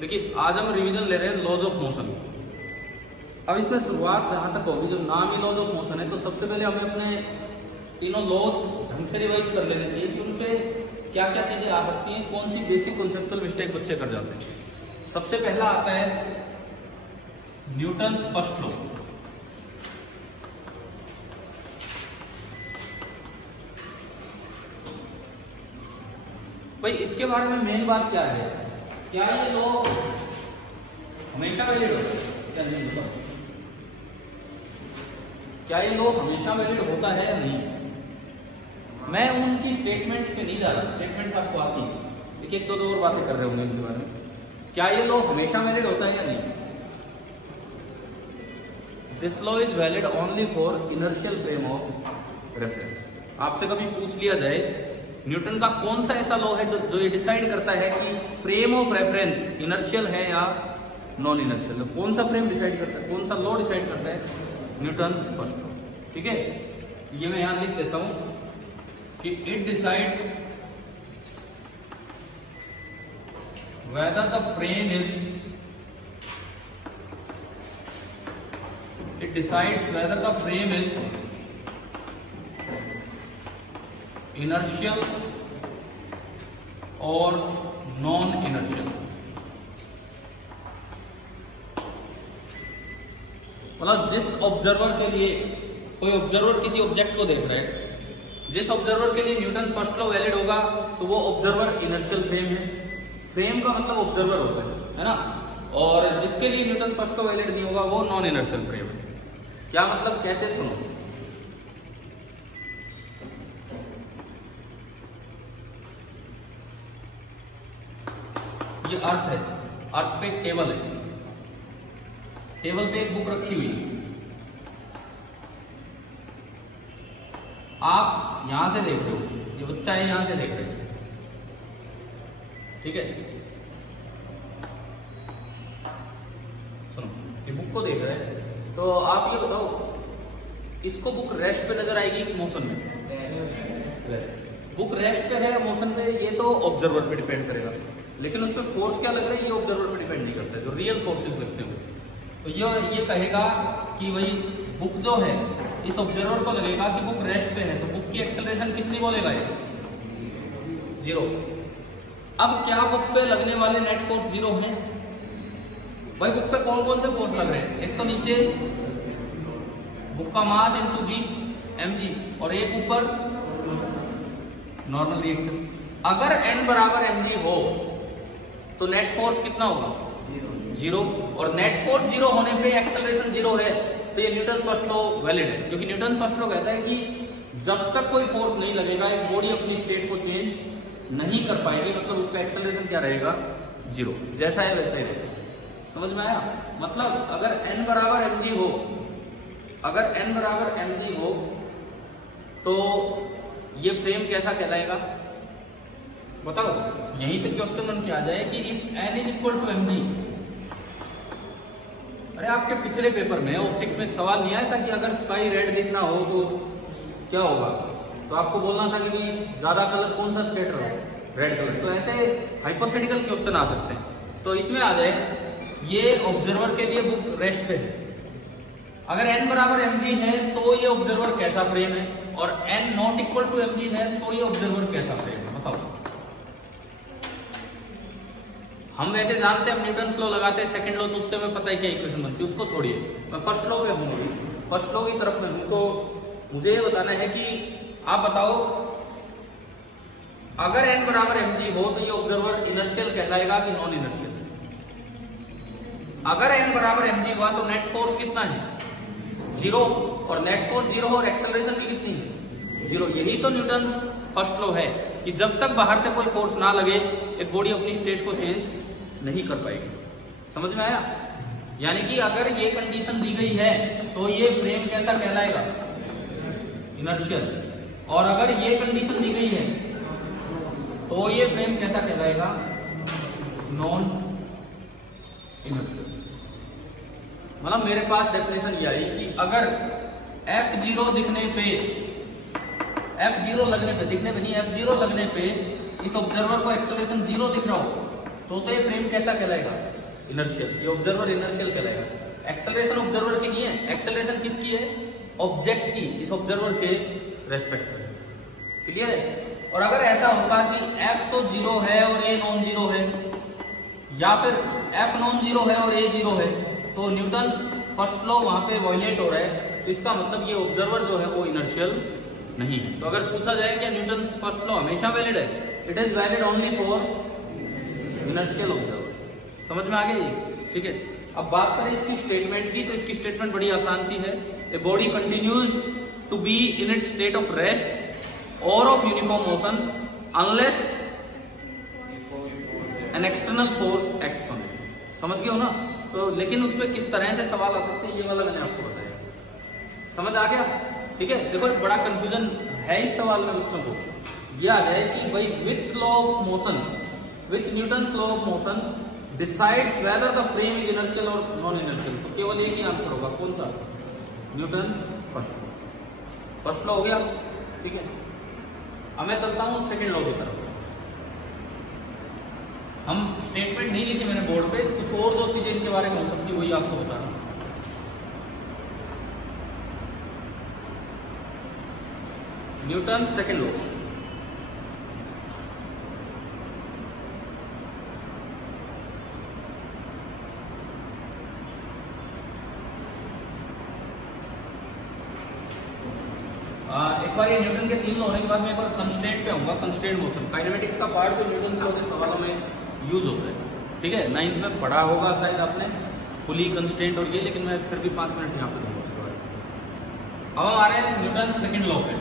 देखिए आज हम रिवीजन ले रहे हैं लॉज ऑफ मोशन। अब इसमें शुरुआत जहां तक होगी, जब नाम ही लॉज ऑफ मोशन है तो सबसे पहले हमें अपने तीनों लॉज ढंग से रिवाइज कर लेने चाहिए कि उनपे क्या क्या चीजें आ सकती हैं, कौन सी बेसिक कॉन्सेप्चुअल मिस्टेक बच्चे कर जाते हैं। सबसे पहला आता है न्यूटन्स फर्स्ट लॉ। भाई इसके बारे में मेन बात क्या है, क्या ये लॉ हमेशा वैलिड होता है? क्या ये लॉ हमेशा वैलिड होता है या नहीं? मैं उनकी स्टेटमेंट्स पे नहीं जा रहा, स्टेटमेंट्स आपको आती है, एक दो और बातें कर रहे होंगे इनके बारे में। क्या ये लॉ हमेशा वैलिड होता है या नहीं? This law is valid only for inertial frame of reference. आपसे कभी पूछ लिया जाए न्यूटन का कौन सा ऐसा लॉ है जो ये डिसाइड करता है कि फ्रेम ऑफ रेफरेंस इनर्शियल है या नॉन इनर्शियल, कौन सा फ्रेम डिसाइड करता है, कौन सा लॉ डिसाइड करता है? Newton first law. ठीक है, ये मैं यहां लिख देता हूं कि it decides whether the frame is inertial और नॉन इनर्शियल। मतलब जिस ऑब्जर्वर के लिए, कोई ऑब्जर्वर किसी ऑब्जेक्ट को देख रहा है, जिस ऑब्जर्वर के लिए न्यूटन फर्स्ट लॉ वैलिड होगा तो वो ऑब्जर्वर इनर्शियल फ्रेम है। फ्रेम का मतलब ऑब्जर्वर होता है ना, और जिसके लिए न्यूटन फर्स्ट लॉ वैलिड नहीं होगा वो नॉन इनर्शियल फ्रेम है। क्या मतलब, कैसे? सुनो, ये अर्थ है, अर्थ पे एक टेबल है, टेबल पे एक बुक रखी हुई है। आप यहां से देख रहे हो, ये बच्चा है यहां से देख रहे हो, ठीक है? सुनो, ये बुक को देख रहे हैं तो आप ये बताओ, इसको बुक रेस्ट पे नजर आएगी कि मोशन में? बुक रेस्ट पे है, मोशन पे, ये तो ऑब्जर्वर पे डिपेंड करेगा। लेकिन उस पर फोर्स क्या लग रहा है ये ऑब्जर्वर पे डिपेंड नहीं करता है, जो रियल फोर्सेस लगते हैं। तो ये कहेगा कि भाई बुक जो है, इस ऑब्जर्वर को लगेगा कि बुक रेस्ट पे है, तो बुक की एक्सेलरेशन कितनी बोलेगा ये? 0। अब क्या बुक पे लगने वाले नेट फोर्स 0 है? भाई बुक पे कौन कौन से फोर्स लग रहे हैं? एक तो नीचे बुक का मास इंटू जी mg, और एक ऊपर नॉर्मल रिएक्शन। अगर n बराबर mg हो तो नेट फोर्स कितना होगा? 0। और नेट फोर्स 0 होने पे एक्सेलरेशन 0 है, तो ये न्यूटन फर्स्ट लॉ वैलिड है। क्योंकि न्यूटन फर्स्ट लॉ कहता है कि जब तक कोई फोर्स नहीं लगेगा एक बॉडी अपनी स्टेट को चेंज नहीं कर पाएगी, मतलब उसका एक्सेलरेशन क्या रहेगा? 0। जैसा है वैसा ही रहेगा। समझ में आया? मतलब अगर n बराबर mg हो, अगर n बराबर mg हो तो ये फ्रेम कैसा कहलाएगा? बताओ, यहीं से क्वेश्चन बन के आ जाए कि if n is equal to mg। अरे आपके पिछले पेपर में ऑप्टिक्स में एक सवाल नहीं आया था कि अगर स्काई रेड देखना हो तो क्या होगा? तो आपको बोलना था कि ज्यादा कलर कौन सा स्कैटर हो? Red colour. तो ऐसे हाइपोथेटिकल क्वेश्चन आ सकते हैं। तो इसमें आ जाए, ये ऑब्जर्वर के लिए बुक रेस्ट पे है, अगर n बराबर mg है तो ये ऑब्जर्वर कैसा फ्रेम है, और n not equal to mg है तो ये ऑब्जर्वर कैसा फ्रेम है? बताओ। हम वैसे जानते हैं, हम न्यूटन लॉ लगाते हैं, सेकंड लॉ, तो उससे हमें पता है क्या इक्वेशन बनती है, उसको छोड़िए। मैं फर्स्ट लॉ पे हूँ, फर्स्ट लॉ की तरफ में हूँ, तो मुझे ये बताना है कि आप बताओ, अगर n बराबर mg हो तो ये ऑब्जर्वर इनर्शियल कहलाएगा कि नॉन इनर्शियल? अगर n बराबर mg हुआ तो नेट फोर्स कितना है? 0। और नेट फोर्स 0 और एक्सेलरेशन भी कितनी है? 0। यही तो न्यूटन फर्स्ट लॉ है कि जब तक बाहर से कोई फोर्स ना लगे एक बॉडी अपनी स्टेट को चेंज नहीं कर पाएगी। समझ में आया? यानी कि अगर ये कंडीशन दी गई है तो ये फ्रेम कैसा कहलाएगा? इनर्शियल। और अगर ये कंडीशन दी गई है तो ये फ्रेम कैसा कहलाएगा? Non inertial. मतलब मेरे पास डेफिनेशन ये आई कि अगर F0 दिखने पे, F0 लगने पे, दिखने पे नहीं, F0 लगने पे इस ऑब्जर्वर को एक्सेलरेशन 0 दिख रहा हो तो ये फ्रेम कैसा कहलाएगा? इनर्शियल। ये ऑब्जर्वर इनर्शियल कहलाएगा। एक्सेलरेशन ऑब्जर्वर की नहीं है, एक्सेलरेशन किसकी है? ऑब्जेक्ट की, इस ऑब्जर्वर के रेस्पेक्ट में। क्लियर है? और अगर ऐसा होता कि F तो 0 है और A नॉन जीरो है, या फिर F नॉन जीरो है और A 0 है, तो न्यूटन्स फर्स्ट लॉ वहां पे वायलेट हो रहा है, तो इसका मतलब ये ऑब्जर्वर जो है वो इनर्शियल नहीं है। तो अगर पूछा जाए कि न्यूटन्स फर्स्ट लॉ हमेशा वैलिड है, it is valid only for inertial observer. समझ में आ गया ये? ठीक है। अब बात करें इसकी स्टेटमेंट की, तो इसकी स्टेटमेंट बड़ी आसान सी है। A body continues to be in its state of rest और of uniform motion unless an external force acts on it. समझ गए हो ना? तो लेकिन उसमें किस तरह से सवाल आ सकते हैं ये वाला मैंने आपको बताया। समझ आ गया? ठीक है। देखो एक बड़ा कंफ्यूजन है इस सवाल में बच्चों को। ये आ जाए कि भाई which law of motion, which Newton's law of motion decides whether the frame is inertial और नॉन इनर्शियल। तो केवल एक ही आंसर होगा, कौन सा? न्यूटन्स फर्स्ट लॉ हो गया। ठीक है। अब मैं चलता हूं सेकंड लॉ की तरफ। हम स्टेटमेंट नहीं लिखी मैंने बोर्ड पे, कुछ और दो चीजें इनके बारे में हो सकती, वही आपको बता रहा हूं। Newton second law. एक बार ये न्यूटन के तीन लॉ होने के बाद मैं एक बार कंस्ट्रेंट पे आऊंगा। कंस्ट्रेंट मोशन काइनेमेटिक्स का पार्ट जो न्यूटन लॉ के सवालों में यूज होता है। ठीक है। 9th में पढ़ा होगा शायद आपने पुली, कंस्ट्रेंट और ये, लेकिन मैं फिर भी 5 मिनट यहाँ पे दूंगा उसके बाद। अब हम आ रहे हैं न्यूटन सेकंड लॉ पे।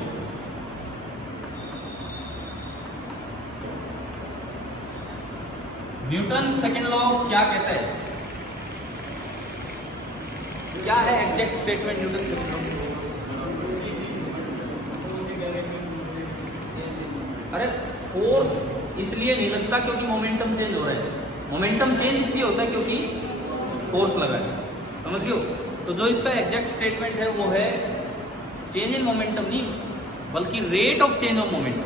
न्यूटन सेकंड लॉ क्या कहता है? क्या है exact statement Newton second law? अरे फोर्स इसलिए नहीं लगता क्योंकि मोमेंटम चेंज हो रहा है। मोमेंटम चेंज इसलिए होता है क्योंकि फोर्स लगा है। समझ गए? तो जो इसका एग्जैक्ट स्टेटमेंट है वो है चेंज इन मोमेंटम नहीं, बल्कि rate of change of momentum.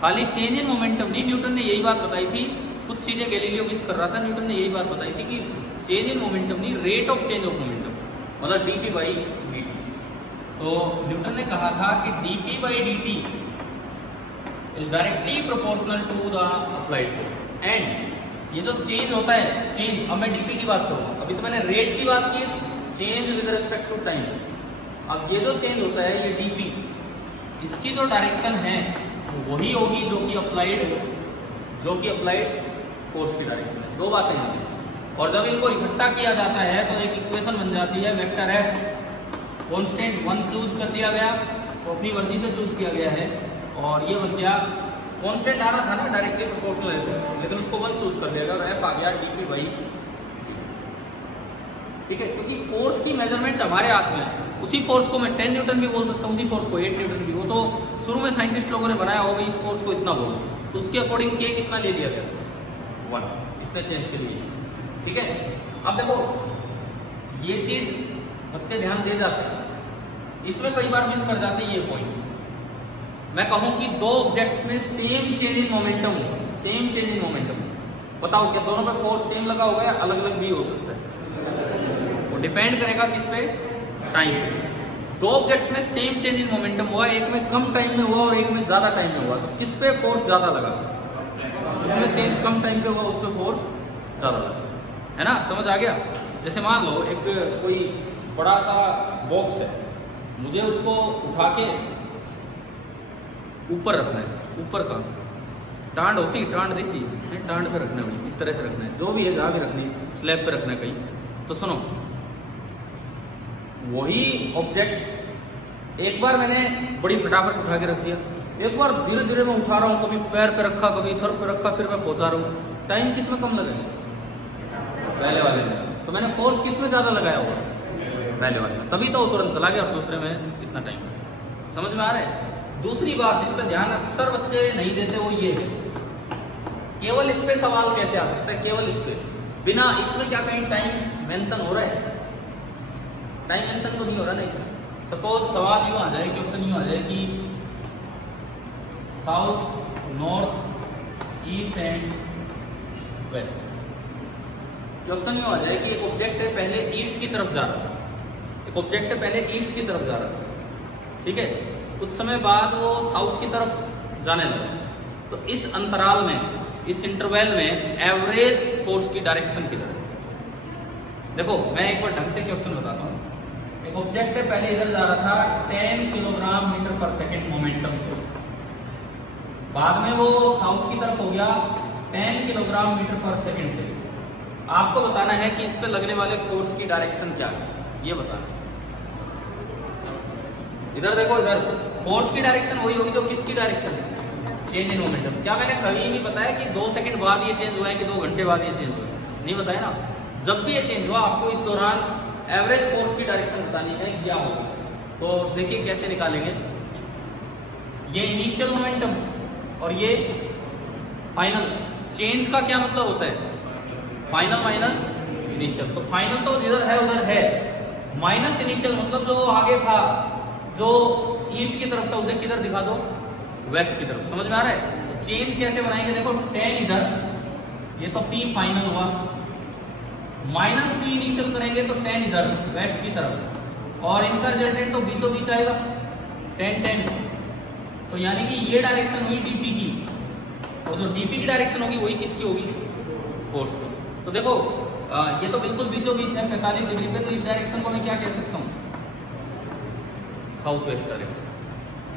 खाली चेंज इन मोमेंटम नहीं, न्यूटन ने यही बात बताई थी। कुछ चीजें गैलीलियो मिस कर रहा था, न्यूटन ने यही बात बताई थी कि चेंज इन मोमेंटम नहीं, rate of change of momentum, मतलब dp बाई dt। तो न्यूटन ने कहा था कि dp by dt is directly proportional to the applied force. And ये जो चेंज होता है, चेंज, अब मैं dp की बात करूंगा, अभी तो मैंने रेट की बात की, change with respect to time. अब ये जो चेंज होता है ये dp, इसकी जो डायरेक्शन है वही होगी जो कि अप्लाइड फोर्स की डायरेक्शन है। दो बातें हैं। और जब इनको इकट्ठा किया जाता है तो एक इक्वेशन बन जाती है, वेक्टर एफ कांस्टेंट 1 चूज कर दिया गया, तो अपनी मर्जी से चूज किया गया है, और ये बन गया कांस्टेंट आ रहा था ना डायरेक्टली प्रोपोर्शनल है, लेकिन उसको 1 चूज कर दिया गया और एफ आ गया dp बाई। ठीक है, क्योंकि फोर्स की मेजरमेंट हमारे हाथ में है। उसी फोर्स को मैं 10 न्यूटन भी बोल सकता हूँ, उसी फोर्स को 8 न्यूटन भी। वो तो शुरू में साइंटिस्ट लोगों ने बनाया होगा इस फोर्स को इतना बोलो, तो उसके अकॉर्डिंग के कितना ले लिया गया? 1, इतने चेंज के लिए। ठीक है। अब देखो ये चीज बच्चे ध्यान दे जाते हैं, इसमें कई बार मिस कर जाते हैं ये पॉइंट। मैं कहूं कि दो ऑब्जेक्ट्स में सेम चेंज इन मोमेंटम हो, सेम चेंज इन मोमेंटम, बताओ क्या दोनों पे फोर्स सेम लगा होगा या अलग अलग भी हो सकता है? वो डिपेंड करेगा किस पे? टाइम पे। दो ऑब्जेक्ट्स में सेम चेंज इन मोमेंटम हुआ, एक में कम टाइम में हुआ और एक में ज्यादा टाइम में हुआ, तो किस पे फोर्स ज्यादा लगा? जिसमें चेंज कम टाइम पे होगा उस पे फोर्स ज्यादा लगा, है ना? समझ आ गया? जैसे मान लो एक कोई बड़ा सा बॉक्स है, मुझे उसको उठा के ऊपर रखना है, ऊपर का टांड होती है, टांड देखिए, टांड पे रखना है, इस तरह से रखना है, जो भी है जहां भी रखनी है, स्लैब पे रखना है कहीं। तो सुनो, वही ऑब्जेक्ट एक बार मैंने बड़ी फटाफट उठा के रख दिया, एक बार धीरे धीरे मैं उठा रहा हूँ, कभी पैर पे रखा, कभी सर पे रखा, फिर मैं पहुंचा रहा हूँ, टाइम किसमें कम लगेगा? पहले वाले में। तो मैंने फोर्स किसमें ज्यादा लगाया होगा? पहले वाले में, तभी तो तुरंत चला गया, और दूसरे में इतना टाइम। समझ में आ रहा है? दूसरी बात जिस पर ध्यान अक्सर बच्चे नहीं देते वो ये है, केवल इस पे सवाल कैसे आ सकता है? केवल इस पे, बिना इसमें क्या कहीं टाइम मेंशन हो रहा है? टाइम मेंशन तो नहीं हो रहा ना इसमें। सपोज सवाल यूं आ जाए, क्वेश्चन यूं आ जाए कि south, north, east and west. Question यूं आ जाए कि एक ऑब्जेक्ट है पहले ईस्ट की तरफ जा रहा था, एक ऑब्जेक्ट है पहले ईस्ट की तरफ जा रहा था, ठीक है, कुछ समय बाद वो साउथ की तरफ जाने लगा। तो इस अंतराल में, इस इंटरवल में एवरेज फोर्स की डायरेक्शन किधर है? देखो मैं एक बार ढंग से क्वेश्चन बताता हूँ। एक ऑब्जेक्ट है पहले इधर जा रहा था 10 किलोग्राम मीटर पर सेकेंड मोमेंटम से, बाद में वो साउथ की तरफ हो गया 10 किलोग्राम मीटर पर सेकेंड से। आपको बताना है कि इस पे लगने वाले फोर्स की डायरेक्शन क्या है, ये बताना है। इधर देखो, इधर फोर्स की डायरेक्शन वही होगी तो किसकी डायरेक्शन है? Change in momentum. क्या मैंने कभी भी बताया कि 2 सेकंड बाद ये चेंज हुआ है कि 2 घंटे बाद ये चेंज हुआ है? नहीं बताया ना। जब भी ये चेंज हुआ आपको इस दौरान एवरेज फोर्स की डायरेक्शन बतानी है क्या होगी। तो देखिए कैसे निकालेंगे। ये इनिशियल मोमेंटम और ये फाइनल। चेंज का क्या मतलब होता है? Final minus initial. तो फाइनल तो जिधर है उधर है, माइनस इनिशियल मतलब जो आगे था, जो ईस्ट की तरफ था, उसे किधर दिखा दो? वेस्ट की तरफ। समझ में आ रहा है? तो चेंज कैसे बनाएंगे? देखो 10 इधर, ये तो P फाइनल हुआ, माइनस P इनिशियल करेंगे तो 10 इधर वेस्ट की तरफ, और इनका रिजल्टेंट तो बीचों बीच आएगा 10-10। तो यानी कि ये डायरेक्शन हुई डीपी की, और जो डीपी की डायरेक्शन होगी वही किसकी होगी? फोर्स की। तो देखो ये तो बिल्कुल बीचों बीच है 45 डिग्री पे, तो इस डायरेक्शन को मैं क्या कह सकता हूँ? South west direction.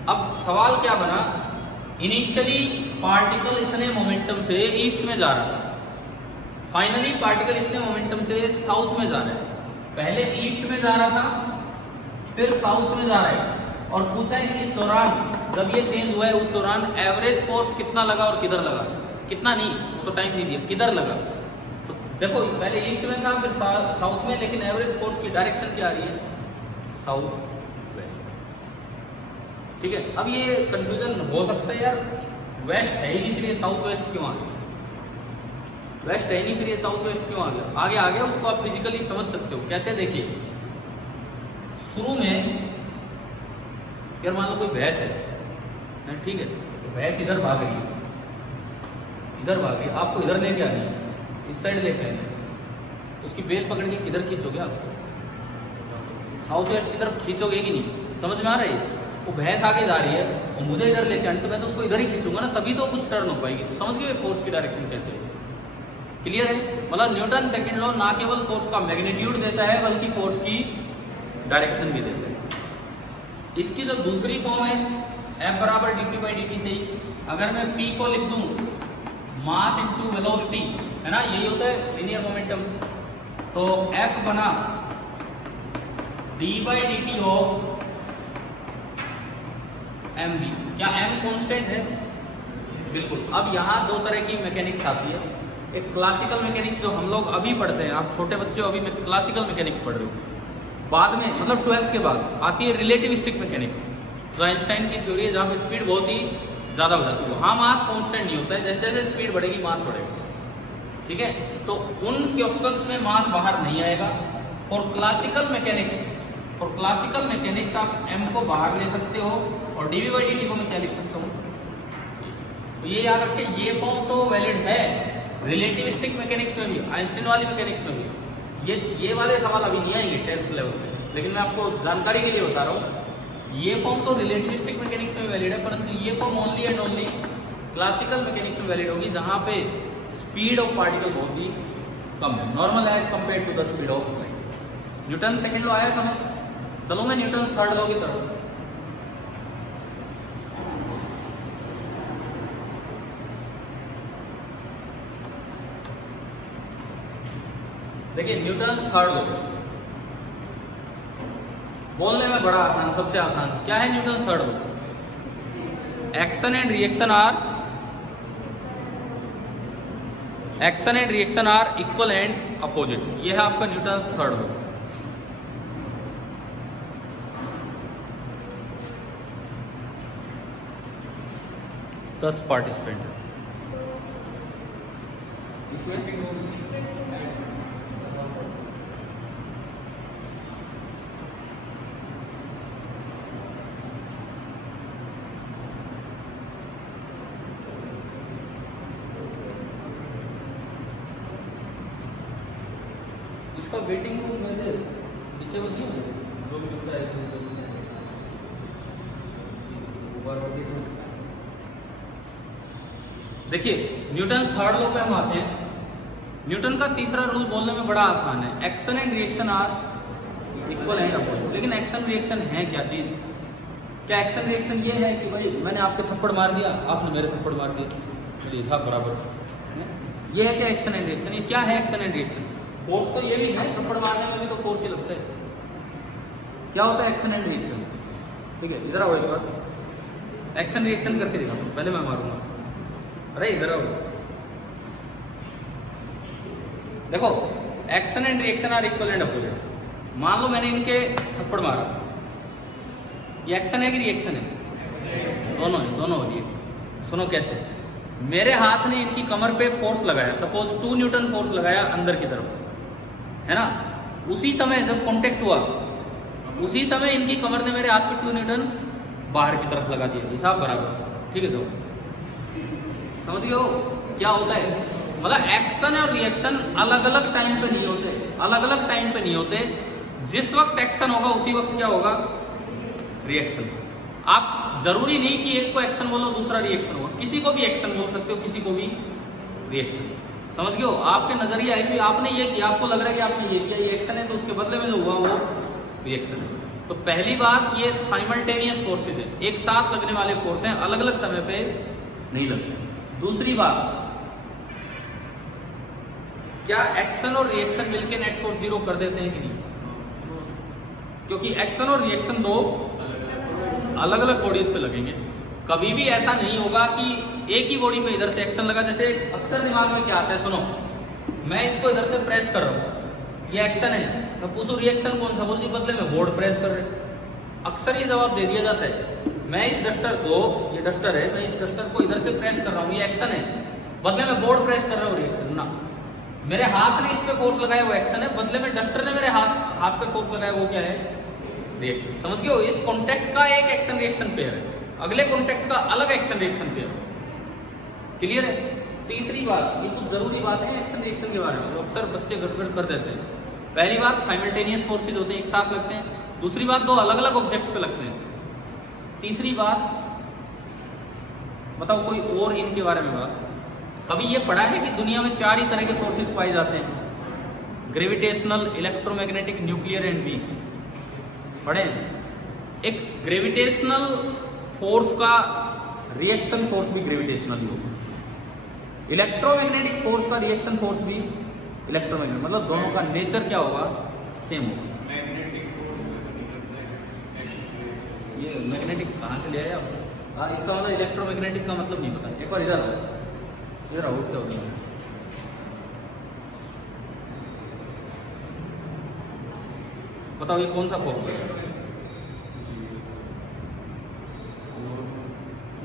अब सवाल क्या बना? इनिशियली पार्टिकल इतने मोमेंटम से ईस्ट में जा रहा था, फाइनली पार्टिकल इतने मोमेंटम से साउथ में जा रहा है। पहले ईस्ट में जा रहा था, फिर साउथ में जा रहा है, और पूछा है कि इस दौरान जब ये चेंज हुआ है उस दौरान एवरेज फोर्स कितना लगा और किधर लगा? कितना नहीं, तो टाइम नहीं दिया, किधर लगा। तो देखो पहले ईस्ट में था फिर साउथ में, लेकिन एवरेज फोर्स की डायरेक्शन क्या आ रही है? South west. ठीक है। अब ये कंफ्यूजन हो सकता है यार, वेस्ट है ही नहीं फिर ये साउथ वेस्ट क्यों आ गया? वेस्ट है ही नहीं फिर ये साउथ वेस्ट क्यों आ गया? आगे आ गया, उसको आप फिजिकली समझ सकते हो। कैसे? देखिए शुरू में यार मान लो कोई भैंस है, ठीक है, तो भैंस इधर भाग रही है, इधर भाग रही है, आपको इधर लेके आनी है, इस साइड लेके आनी है, तो उसकी बेल पकड़ के किधर खींचोगे आप? साउथ वेस्ट की तरफ खींचोगे कि नहीं? समझ में आ रहा है? वो भैंस आगे जा रही है और मुझे इधर लेके आनी, तो मैं तो उसको इधर ही खींचूंगा ना, तभी तो कुछ टर्न हो पाएगी। तो समझ गए फोर्स की डायरेक्शन कैसे है? क्लियर है? मतलब न्यूटन सेकंड लॉ ना केवल फोर्स का मैग्नीट्यूड देता है बल्कि फोर्स की डायरेक्शन भी देता है। इसकी जो दूसरी फॉर्म है F बराबर dp/dt से ही, अगर मैं P को लिख दूं मास इंटू वेलोसिटी, है ना, यही होता है लिनियर मोमेंटम, तो F बना d/dt ऑफ mv। क्या m कांस्टेंट है? बिल्कुल। अब यहाँ दो तरह की मैकेनिक्स आती है। एक क्लासिकल मैकेनिक्स जो हम लोग अभी पढ़ते हैं, आप छोटे बच्चे हो, अभी क्लासिकल मैकेनिक्स पढ़ रहे हो। बाद में मतलब 12th के बाद आती है रिलेटिविस्टिक मैकेनिक्स, जो आइंस्टाइन की थ्योरी है, जहाँ पे स्पीड बहुत ही ज्यादा हो जाती है। वहां मास कांस्टेंट नहीं होता है, जैसे जैसे स्पीड बढ़ेगी मास बढ़ेगा। ठीक है, तो उन क्वेश्चंस में मास बाहर नहीं आएगा। फॉर क्लासिकल मैकेनिक्स आप m को बाहर ले सकते हो, और dv/dt को मैं क्या लिख सकता हूँ? तो ये याद रखिए, ये फॉर्म तो वैलिड है रिलेटिविस्टिक मैकेनिक्स में भी, आइंस्टाइन वाली मैकेनिक्स में भी। ये वाले सवाल अभी नहीं आएंगे 10th लेवल पे, लेकिन मैं आपको जानकारी के लिए बता रहा हूँ। ये फॉर्म तो रिलेटिविस्टिक मैकेनिक्स में वैलिड है, परंतु ये form only and only classical mechanics में वैलिड होगी, जहां पे स्पीड ऑफ पार्टिकल बहुत ही कम है, normal as compare to the speed of light. Newton second law आया समझ? चलो मैं न्यूटन थर्ड लॉ की तरफ। देखिए न्यूटन थर्ड लॉ बोलने में बड़ा आसान, सबसे आसान। क्या है Newton third law? Action and reaction are equal and opposite. ये है आपका न्यूटन थर्ड लॉ। दस पार्टिसिपेंट इसमें इसका वेटिंग वैसे डिसेबल नहीं है, जो भी बच्चा है देखिए न्यूटन थर्ड लॉ पे हम आते हैं। न्यूटन का तीसरा रूल बोलने में बड़ा आसान है, action and reaction are equal and opposite. लेकिन एक्शन रिएक्शन है क्या चीज? क्या एक्शन रिएक्शन ये है कि भाई मैंने आपके थप्पड़ मार दिया, आपने मेरे थप्पड़ मार दिया, चलिए सब बराबर है? ये है क्या एक्शन एंड रिएक्शन? ये क्या है एक्शन एंड रिएक्शन? फोर्स तो ये भी है, थप्पड़ मारने में भी तो फोर्स ही लगता है। क्या होता है एक्शन एंड रिएक्शन? ठीक है, इधर आओ एक बार, एक्शन रिएक्शन करके दिखाता हूं, पहले मैं मारूंगा। अरे इधर आओ, देखो action and reaction are equal and opposite. मान लो मैंने इनके थप्पड़ मारा, ये एक्शन है कि रिएक्शन है? दोनों है, दोनों हो गए। सुनो कैसे, मेरे हाथ ने इनकी कमर पे फोर्स लगाया, सपोज 2 न्यूटन फोर्स लगाया अंदर की तरफ, है ना? उसी समय जब कांटेक्ट हुआ, उसी समय इनकी कमर ने मेरे हाथ पे 2 न्यूटन बाहर की तरफ लगा दिया, हिसाब बराबर। ठीक है, जो समझ गए हो क्या होता है? मतलब एक्शन और रिएक्शन अलग अलग टाइम पे नहीं होते, अलग अलग टाइम पे नहीं होते। जिस वक्त एक्शन होगा उसी वक्त क्या होगा? रिएक्शन। आप जरूरी नहीं कि एक को एक्शन बोलो दूसरा रिएक्शन होगा, किसी को भी एक्शन बोल सकते हो, किसी को भी रिएक्शन। समझ गए हो? आपके नजरिए आई भी, आपने ये किया, आपको लग रहा है कि आपने ये किया, ये एक्शन है, तो उसके बदले में जो हुआ वो रिएक्शन है। तो पहली बात, ये साइमल्टेनियस फोर्सेज है, एक साथ लगने वाले फोर्स हैं, अलग अलग समय पे नहीं लगते। दूसरी बात, क्या एक्शन और रिएक्शन मिलकर नेट फोर्स 0 कर देते हैं कि नहीं? क्योंकि एक्शन और रिएक्शन दो अलग अलग बॉडीज पे लगेंगे। कभी भी ऐसा नहीं होगा कि एक ही बॉडी पे इधर से एक्शन लगा। जैसे अक्सर दिमाग में क्या आता है, सुनो, मैं इसको इधर से प्रेस कर रहा हूं, ये एक्शन है, मैं पूछूं रिएक्शन कौन सा, बोल जी बदले में बोर्ड प्रेस कर रहे। अक्सर ये जवाब दे दिया जाता है, मैं इस डस्टर को, ये डस्टर है, मैं इस डस्टर को इधर से प्रेस कर रहा हूँ, ये एक्शन है, बदले में बोर्ड प्रेस कर रहा हूँ, रिएक्शन ना। मेरे हाथ ने इस पे फोर्स लगाया, वो एक्शन है, बदले में डस्टर ने मेरे हाथ पे फोर्स लगाया, वो क्या है? रिएक्शन। समझ गए हो? इस कॉन्टेक्ट का एक एक्शन रिएक्शन पेयर है, अगले कॉन्टेक्ट का अलग एक्शन रिएक्शन पेयर। क्लियर है? तीसरी बात, ये कुछ जरूरी बातें हैं एक्शन रिएक्शन के बारे में जो अक्सर बच्चे गड़बड़ कर देते हैं। पहली बात, साइमल्टेनियस फोर्सेज होते हैं, एक साथ लगते हैं। दूसरी बात, दो अलग अलग ऑब्जेक्ट्स पे लगते हैं। तीसरी बात, बताओ कोई और इनके बारे में बात। कभी ये पढ़ा है कि दुनिया में 4 ही तरह के फोर्सेस पाए जाते हैं? Gravitational, electromagnetic, nuclear and weak. पढ़े? एक ग्रेविटेशनल फोर्स का रिएक्शन फोर्स भी ग्रेविटेशनल ही होगा, इलेक्ट्रोमैग्नेटिक फोर्स का रिएक्शन फोर्स भी इलेक्ट्रोमैग्नेटिक, मतलब दोनों का नेचर क्या होगा? सेम होगा। ये मैग्नेटिक कहां से ले आया आप? इसका मतलब इलेक्ट्रोमैग्नेटिक का मतलब नहीं पता। एक बार इधर आओ, इधर आउट क्या होता है? बताओ ये कौन सा फोर्स है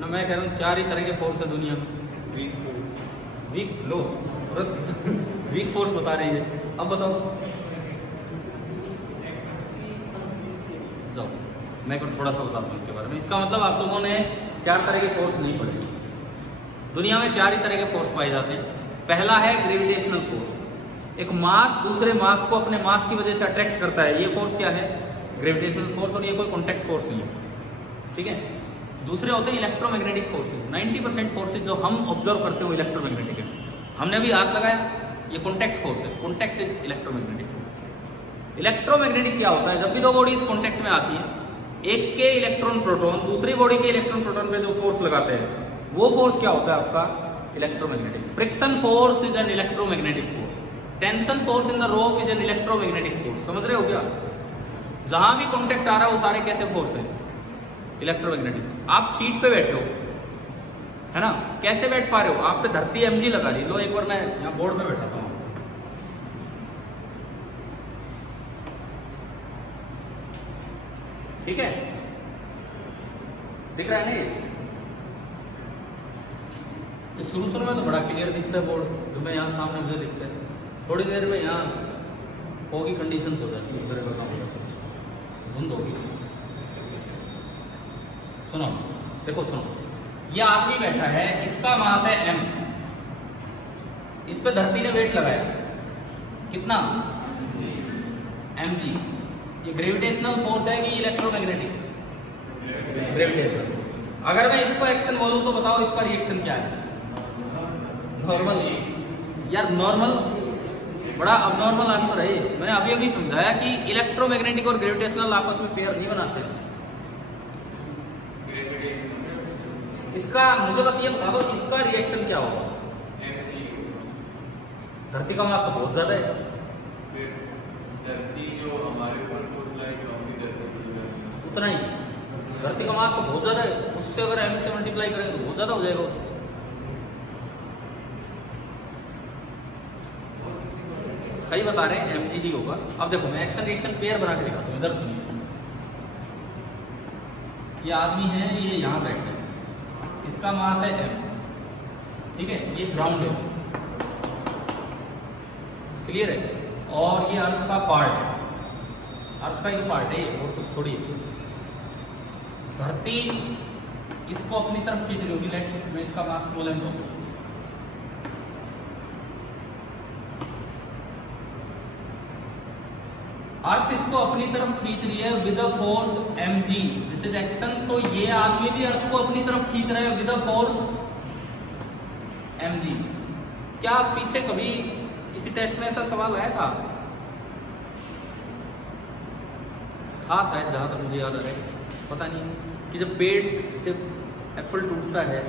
ना? मैं कह रहा हूँ 4 ही तरह के फोर्स है दुनिया में। वीक, लो वीक फोर्स बता रही है। अब बताओ, जाओ मैं थोड़ा सा बताता हूँ इसके बारे में। इसका मतलब आप लोगों ने 4 तरह के फोर्स नहीं पढ़े। दुनिया में 4 ही तरह के फोर्स पाए जाते हैं। पहला है ग्रेविटेशनल फोर्स, एक मास दूसरे मास को अपने मास की वजह से अट्रैक्ट करता है, ये फोर्स क्या है? ग्रेविटेशनल फोर्स, और ये कोई कॉन्टैक्ट फोर्स नहीं है। ठीक है? दूसरे होते हैं इलेक्ट्रोमैग्नेटिक फोर्सेज। 90% फोर्सेज जो हम ऑब्जर्व करते हो इलेक्ट्रोमैग्नेटिक है। हमने अभी हाथ लगाया, ये कॉन्टैक्ट फोर्स है, contact is electromagnetic force. Electromagnetic क्या होता है? जब भी 2 बॉडीज कॉन्टैक्ट में आती है, एक के इलेक्ट्रॉन प्रोटॉन दूसरी बॉडी के इलेक्ट्रॉन प्रोटॉन पे जो फोर्स लगाते हैं, वो फोर्स क्या होता है आपका? Electromagnetic. Friction force is an electromagnetic force. Tension force in the rope is an electromagnetic force. समझ रहे हो क्या? जहां भी कॉन्टैक्ट आ रहा है वो सारे कैसे फोर्स है? इलेक्ट्रोमैग्नेटिक। आप सीट पे बैठे हो, है ना? कैसे बैठ पा रहे हो? आप पे धरती mg लगा रही। लो एक बार मैं यहाँ बोर्ड पे बैठाता हूँ, ठीक है? दिख रहा है ना? ये शुरू में तो बड़ा क्लियर दिखता है बोर्ड, जो मैं यहाँ सामने मुझे दिखता है। थोड़ी देर में यहाँ फॉगी कंडीशंस हो जाती है, इस तरह का काम हो जाता है, धुंध होगी। सुनो, देखो सुनो, ये आदमी बैठा है, इसका मास है m, इस पे धरती ने वेट लगाया कितना? mg। ये ग्रेविटेशनल फोर्स है कि इलेक्ट्रोमैग्नेटिक? ग्रेविटेशनल। अगर मैं इसको एक्शन बोलूं तो बताओ इसका रिएक्शन क्या है? नॉर्मल। यार नॉर्मल बड़ा अबनॉर्मल आंसर है। मैंने अभी अभी समझाया कि इलेक्ट्रोमैग्नेटिक और ग्रेविटेशनल आपस में पेयर नहीं बनाते। इसका मुझे बस ये बता दो इसका रिएक्शन क्या होगा? धरती का मास तो बहुत ज्यादा है। धरती जो हमारे ऊपर फोर्स लाएगी उतना ही। धरती का मास तो बहुत ज्यादा है, उससे अगर m से मल्टीप्लाई करेंगे तो बहुत ज्यादा हो जाएगा। सही बता रहे हैं, mg ही होगा। अब देखो मैं एक्शन रिएक्शन पेयर बना के दिखाता हूँ। इधर सुनिए, ये आदमी है, ये यहाँ बैठे हैं, इसका मास है m, ठीक है, ये ग्राउंड है, क्लियर है, और ये अर्थ का पार्ट है, अर्थ का एक पार्ट है ये, और कुछ थोड़ी है। धरती इसको अपनी तरफ खींच रही होगी, लेट मैं इसका मास बोले तो अर्थ इसको अपनी तरफ खींच रही है with a force mg, this is action. तो ये आदमी भी अर्थ को अपनी तरफ खींच रहा है विद अ फोर्स mg। क्या पीछे कभी किसी टेस्ट में ऐसा सवाल आया था शायद, जहां तक मुझे याद आ रहा है, पता नहीं, कि जब पेड़ से एप्पल टूटता है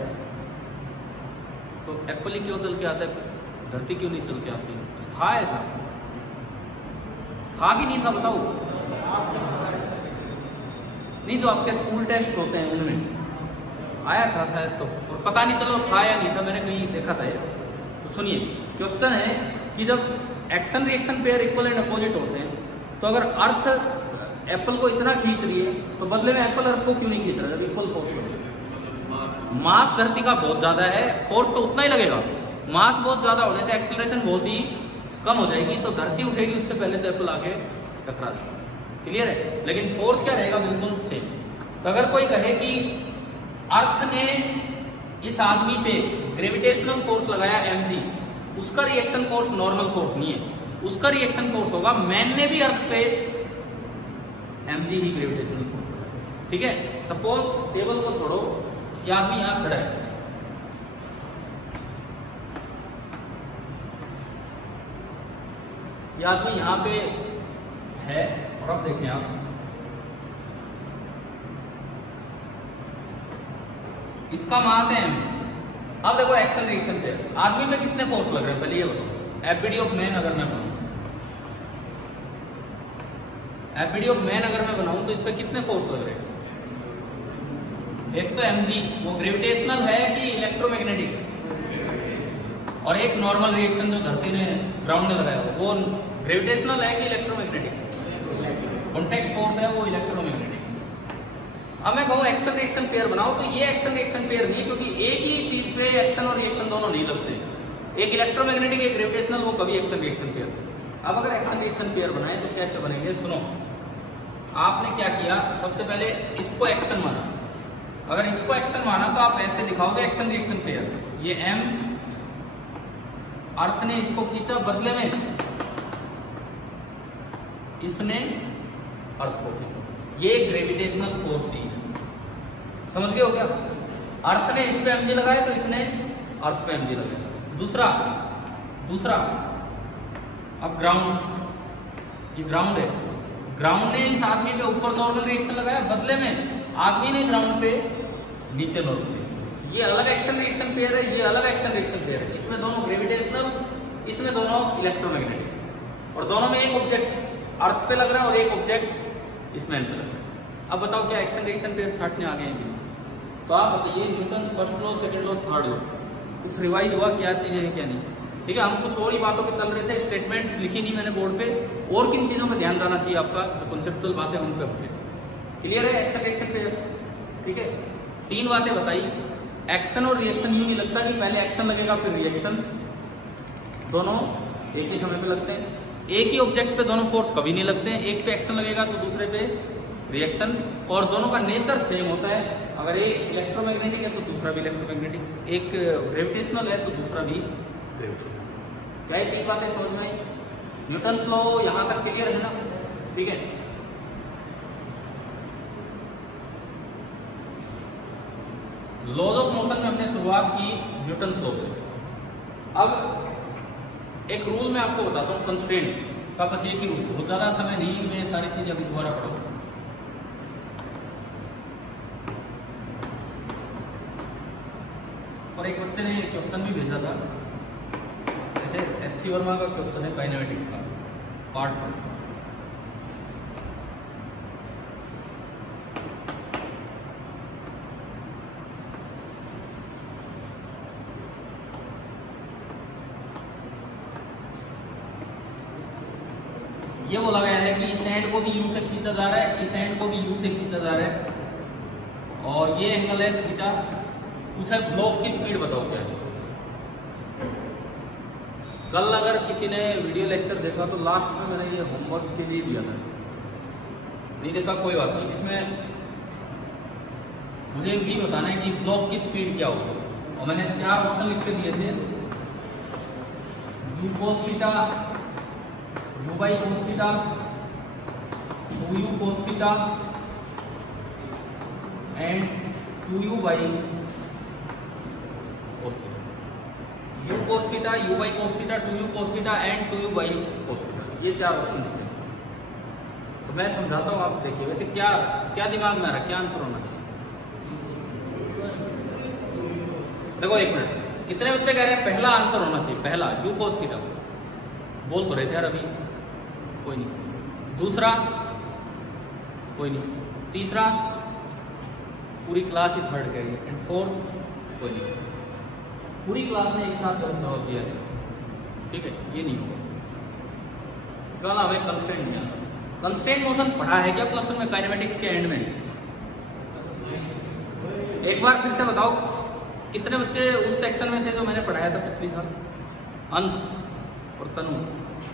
तो एप्पल ही क्यों चल के आता है, धरती क्यों नहीं चल के आती? था ऐसा? था कि नहीं था बताओ? नहीं, जो आपके स्कूल टेस्ट होते हैं उनमें आया था शायद, तो और पता नहीं चलो था या नहीं था, मैंने कहीं देखा था ये। तो सुनिए, क्वेश्चन है कि जब action reaction pair equal and opposite होते हैं तो अगर अर्थ एप्पल को इतना खींच रही है तो बदले में एप्पल अर्थ को क्यों नहीं खींच रहा है? जब इक्वल फोर्स हो, मास धरती का बहुत ज्यादा है, फोर्स तो उतना ही लगेगा। मास बहुत ज्यादा होने से एक्सीलरेशन बहुत ही कम हो जाएगी, तो धरती उठेगी उससे पहले तो एप्पल आके टकरा जाएगा, क्लियर है। लेकिन फोर्स क्या रहेगा? बिल्कुल सेम। तो अगर कोई कहे कि अर्थ ने इस आदमी पे ग्रेविटेशनल फोर्स लगाया mg, उसका रिएक्शन फोर्स नॉर्मल फोर्स नहीं है, उसका रिएक्शन फोर्स होगा मैन ने भी अर्थ पे mg ही ग्रेविटेशनल फोर्स, ठीक है। सपोज टेबल को छोड़ो, ये आदमी यहां खड़ा है, ये आदमी यहां पे है, और अब देखें आप, इसका मास है m। अब देखो एक्शन रिएक्शन पे आदमी में कितने फोर्स लग रहे हैं पहले ये बताओ। एफबीडी ऑफ मैन अगर मैं बनाऊं, एफबीडी ऑफ मैन अगर मैं बनाऊं तो इस पे कितने फोर्स लग रहे हैं? एक तो mg, वो ग्रेविटेशनल है कि इलेक्ट्रोमैग्नेटिक, और एक नॉर्मल रिएक्शन जो धरती ने ग्राउंड ने लगाया वो ग्रेविटेशनल है कि इलेक्ट्रोमैग्नेटिक? कॉन्टैक्ट फोर्स है वो इलेक्ट्रोमैग्नेटिक। अब मैं कहूँ एक्शन रिएक्शन पेयर बनाओ, तो ये एक्शन रिएक्शन पेयर नहीं, क्योंकि एक ही चीज पे एक्शन और रिएक्शन दोनों नहीं लगते, एक इलेक्ट्रोमैग्नेटिक एक ग्रेविटेशनल, वो कभी एक्शन रिएक्शन पेयर। अब अगर एक्शन रिएक्शन पेयर बनाए तो कैसे बनेंगे? सुनो, आपने क्या किया, सबसे पहले इसको एक्शन माना, अगर इसको एक्शन माना तो आप ऐसे दिखाओगे एक्शन रिएक्शन पेयर, ये m, अर्थ ने इसको खींचा, बदले में इसने अर्थ को खींचा, ये ग्रेविटेशनल फोर्स ही है, समझ गए हो क्या? अर्थ ने इस पे mg लगाया तो इसने अर्थ पे mg लगाया। दूसरा अब ग्राउंड, ये ग्राउंड है, ग्राउंड ने इस आदमी पे ऊपर नॉर्मल रिएक्शन लगाया, बदले में आदमी ने ग्राउंड पे नीचे नॉर्मल। ये अलग एक्शन रिएक्शन पेयर है, ये अलग एक्शन रिएक्शन पेयर है, इसमें दोनों ग्रेविटेशनल, इसमें दोनों इलेक्ट्रोमैग्नेटिक, और दोनों में एक ऑब्जेक्ट अर्थ पे लग रहा है और एक ऑब्जेक्ट इसमें पे लग रहा है। अब बताओ क्या एक्शन रिएक्शन पेयर छाटने आ गए हैं? तो आप बताइए, Newton first law, second law, third law, कुछ रिवाइज हुआ, क्या चीजें हैं क्या नहीं? ठीक है, हम कुछ और ही बातों पे चल रहे थे, स्टेटमेंट्स लिखी नहीं मैंने बोर्ड पे, और किन चीजों पे ध्यान जाना चाहिए आपका, जो कॉन्सेप्चुअल बातें उन पे उठे। क्लियर है एक्शन रिएक्शन पेयर? ठीक है, 3 बातें बताई। एक्शन और रिएक्शन यूं नहीं लगता कि पहले एक्शन लगेगा फिर रिएक्शन, दोनों एक ही समय पे लगते हैं। एक ही ऑब्जेक्ट पे दोनों फोर्स कभी नहीं लगते हैं, एक पे एक्शन लगेगा तो दूसरे पे रिएक्शन, और दोनों का नेचर सेम होता है। अगर एक इलेक्ट्रोमैग्नेटिक है तो दूसरा भी इलेक्ट्रोमैग्नेटिक, एक ग्रेविटेशनल है तो दूसरा भी ग्रेविटेशनल। क्या ये 3 बातें समझ में आई? न्यूटन्स लॉ यहां तक क्लियर है ना? ठीक है, लॉज ऑफ मोशन में हमने शुरुआत की न्यूटन्स लॉ से। अब एक रूल मैं आपको बताता हूं कंस्ट्रेंट का, बस एक ही रूल, बहुत ज्यादा समय नहीं, मैं सारी चीजें अभी दोबारा पढ़ाऊंगा। और एक बच्चे ने क्वेश्चन भी भेजा था, जैसे एच.सी. वर्मा का क्वेश्चन है काइनेमेटिक्स का पार्ट फर्स्ट। ये बोला गया है कि इस एंड को भी यू से खींचा जा रहा है, इस एंड को भी यू से खींचा जा रहा है, और ये एंगल है थीटा। पूछा ब्लॉक की स्पीड बताओ क्या है। कल अगर किसी ने वीडियो लेक्चर देखा तो लास्ट में मैंने ये होमवर्क के लिए दिया था, नहीं देखा कोई बात नहीं। इसमें मुझे भी बताना है कि ब्लॉक की स्पीड क्या होगी, और मैंने 4 ऑप्शन लिख के दिए थे, u cos theta, u by cos theta, 2u cos theta and 2u by cos theta. u cos theta, u by cos theta, 2u cos theta and 2u by cos theta, ये 4 option थे। तो मैं समझाता हूँ, आप देखिए वैसे क्या क्या दिमाग में आ रहा है, क्या आंसर होना चाहिए। देखो एक मिनट, कितने बच्चे कह रहे हैं पहला आंसर होना चाहिए, पहला u cos थीटा बोल तो रहे थे यार अभी, कोई नहीं। दूसरा कोई नहीं, तीसरा पूरी क्लास ही थर्ड कह रही है, एंड फोर्थ कोई नहीं। पूरी क्लास ने एक साथ गलत जवाब दिया है, ठीक है, ये नहीं होगा। इसके बाद हमें कंस्ट्रेंट नहीं आता। कंस्ट्रेंट मोशन पढ़ा है क्या प्लस वन में काइनेमेटिक्स के एंड में? एक बार फिर से बताओ, कितने बच्चे उस सेक्शन में थे जो मैंने पढ़ाया था पिछली साल? अंश और तनु,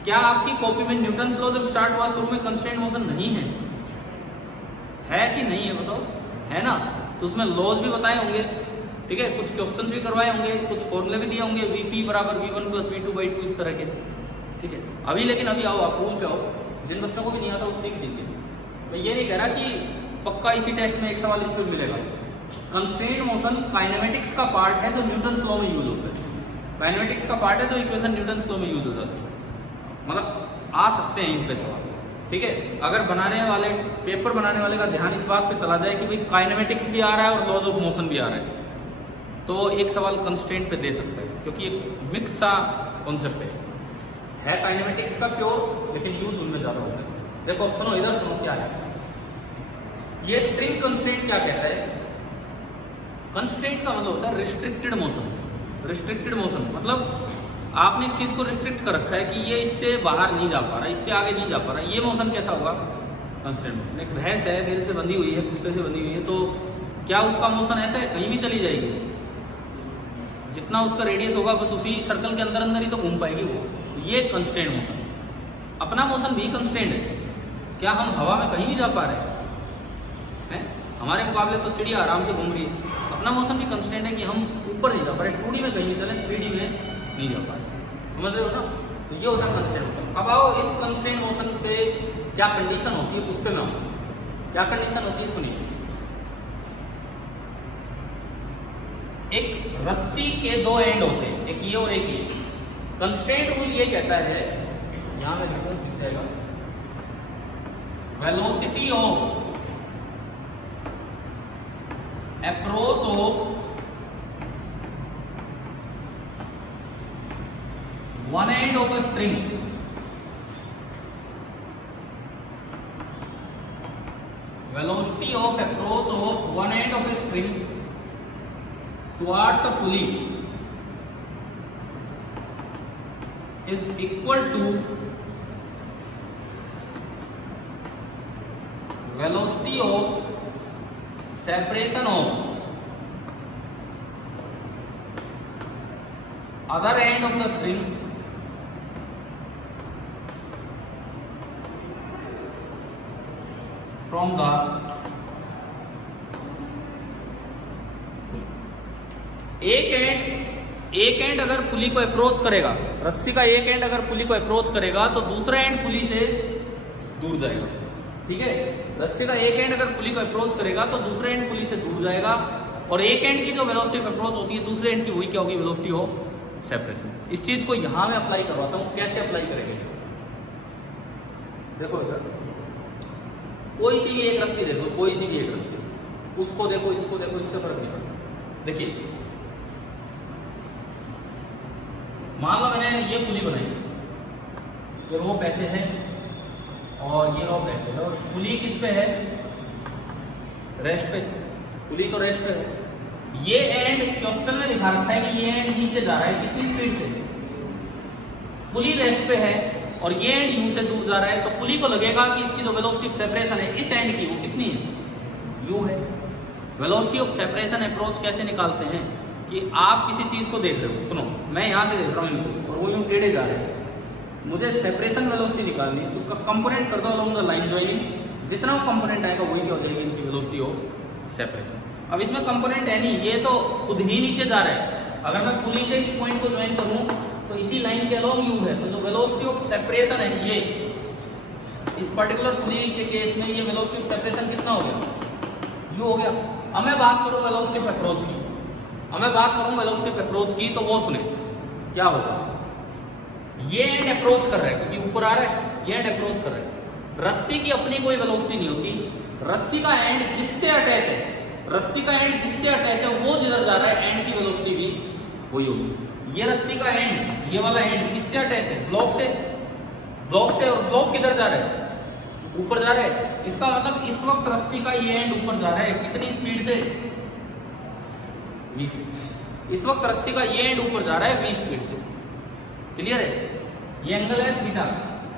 क्या आपकी कॉपी में न्यूटन्स लॉ जब स्टार्ट हुआ शुरू में कंस्ट्रेंट मोशन नहीं है कि नहीं है बताओ? है ना? तो उसमें लॉज भी बताए होंगे, ठीक है, कुछ क्वेश्चंस भी करवाए होंगे, कुछ फॉर्मूले भी दिए होंगे, Vp बराबर V1 प्लस V2/2 इस तरह के, ठीक है। अभी लेकिन अभी आओ, आप रूल पे आओ, जिन बच्चों को भी नहीं आता वो सीख लीजिए। मैं ये नहीं कह रहा कि पक्का इसी टेस्ट में एक सवाल इस पर मिलेगा। कंस्ट्रेंट मोशन काइनेमेटिक्स का पार्ट है जो न्यूटन्स लॉ में यूज होता है, काइनेमेटिक्स का पार्ट है जो इक्वेशन न्यूटन्स लॉ में यूज हो जाती है। मतलब आ सकते हैं इन पे सवाल, ठीक है। अगर बनाने वाले, पेपर बनाने वाले का ध्यान इस बात पे चला जाए कि भाई काइनेमेटिक्स भी आ रहा है और लॉज ऑफ मोशन भी आ रहा है, तो एक सवाल कंस्ट्रेंट पे दे सकता है, क्योंकि एक मिक्स सा कॉन्सेप्ट है काइनेमेटिक्स का प्योर, लेकिन यूज उनमें ज्यादा होता है। देखो अब सुनो, इधर सुनो क्या है ये स्ट्रिंग कंस्ट्रेंट। क्या कहता है कंस्ट्रेंट का मतलब होता है रिस्ट्रिक्टेड मोशन। रिस्ट्रिक्टेड मोशन मतलब आपने एक चीज को रिस्ट्रिक्ट कर रखा है कि ये इससे बाहर नहीं जा पा रहा, इससे आगे नहीं जा पा रहा, ये मोशन कैसा होगा? Constraint motion. एक भैंस है, बेल से बंधी हुई है, कुत्ते से बंधी हुई है, तो क्या उसका मोशन ऐसे कहीं भी चली जाएगी? जितना उसका रेडियस होगा बस उसी सर्कल के अंदर अंदर ही तो घूम पाएगी वो। तो ये कंस्ट्रेंट मोशन। अपना मोशन भी कंस्ट्रेंट है। क्या हम हवा में कहीं नहीं जा पा रहे हैं? हमारे मुकाबले तो चिड़िया आराम से घूम रही है। अपना मोशन भी कंस्ट्रेंट है कि हम ऊपर नहीं जा पा रहे, 2D में कहीं भी चले, 3D में नहीं जा पा रहे। समझ रहे हो ना? तो ये होता है कंस्ट्रेंट मोशन। अब आओ इस कंस्ट्रेंट मोशन पे क्या कंडीशन होती है उस पे मैं आऊँ। क्या कंडीशन होती है सुनिए। एक रस्सी के 2 एंड होते हैं, एक ये और एक ये। कंस्ट्रेंट रूल ये कहता है, यहां में लिखूं ठीक जाएगा, velocity of approach of one end of a string velocity of approach of one end of a string towards a pulley is equal to velocity of separation of other end of the string from the एक and अगर पुली को approach करेगा रस्सी का एक and अगर पुली को approach करेगा तो दूसरा एंड पुली से दूर जाएगा। ठीक है, रस्सी का एक एंड अगर पुली को अप्रोच करेगा तो दूसरा एंड पुली से दूर जाएगा, और एक एंड की जो वेलोसिटी ऑफ अप्रोच होती है दूसरे एंड की वही क्या होगी, वेलोसिटी ऑफ सेपरेशन। इस चीज को यहां मैं अप्लाई करवाता हूं, कैसे अप्लाई करेंगे देखो इधर, कोई सी भी एक रस्सी देखो, कोई सी भी एक रस्सी, उसको देखो इसको देखो, इससे फर्क नहीं पड़ता। देखिए मान लो मैंने ये पुली बनाई, ये रो पैसे है और ये रो पैसे है, और पुली किस पे है, रेस्ट पे, पुली तो रेस्ट पे है। ये एंड क्वेश्चन में दिखा रखा है कि ये एंड नीचे जा रहा है, कितनी स्पीड से, पुली रेस्ट पे है और ये एंड यू से दूर जा रहा है, तो पुली को लगेगा कि इसकी जो वेलोसिटी ऑफ सेपरेशन है इस एंड की वो कितनी है, यू है। वेलोसिटी ऑफ सेपरेशन अप्रोच कैसे निकालते हैं कि आप किसी चीज को देख रहे हो, सुनो मैं यहां से देख रहा हूं इनको और वो यूं टेढ़े जा रहे हैं, मुझे सेपरेशन वेलोसिटी निकालनी है तो उसका कंपोनेंट कर दो अलोंग द लाइन ज्वाइनिंग, जितना वो कंपोनेंट आएगा वही क्या हो जाएगी इनकी वेलोसिटी ऑफ सेपरेशन। अब इसमें कंपोनेंट है नहीं, ये तो खुद ही नीचे जा रहा है, अगर मैं पुली से इस पॉइंट को ज्वाइन करूं तो इसी लाइन के अलोंग यू है, तो जो वेलोसिटी ऑफ सेपरेशन है ये इस पर्टिकुलर पुली के केस में ये वेलोसिटी ऑफ सेपरेशन कितना हो गया, यू हो गया। अब मैं बात करूं वेलोसिटी ऑफ अप्रोच की, अब मैं बात करूं वेलोसिटी ऑफ अप्रोच की, तो वो सुने क्या होगा, ये एंड अप्रोच कर रहा है क्योंकि ऊपर आ रहा है, ये एंड अप्रोच कर रहा है, रस्सी की अपनी कोई वेलोसिटी नहीं होती, रस्सी का एंड जिससे अटैच है, रस्सी का एंड जिससे अटैच है वो जिधर जा रहा है एंड की वेलोसिटी भी वही होगी। ये रस्सी का एंड, ये वाला एंड किससे अटैच है, ब्लॉक से, ब्लॉक से, और ब्लॉक किधर जा रहा है, ऊपर जा रहा है। इसका मतलब इस वक्त रस्सी का ये एंड ऊपर जा रहा है, कितनी स्पीड से, v से। इस वक्त रस्सी का ये एंड ऊपर जा रहा है v स्पीड से, क्लियर है। ये एंगल है थीटा।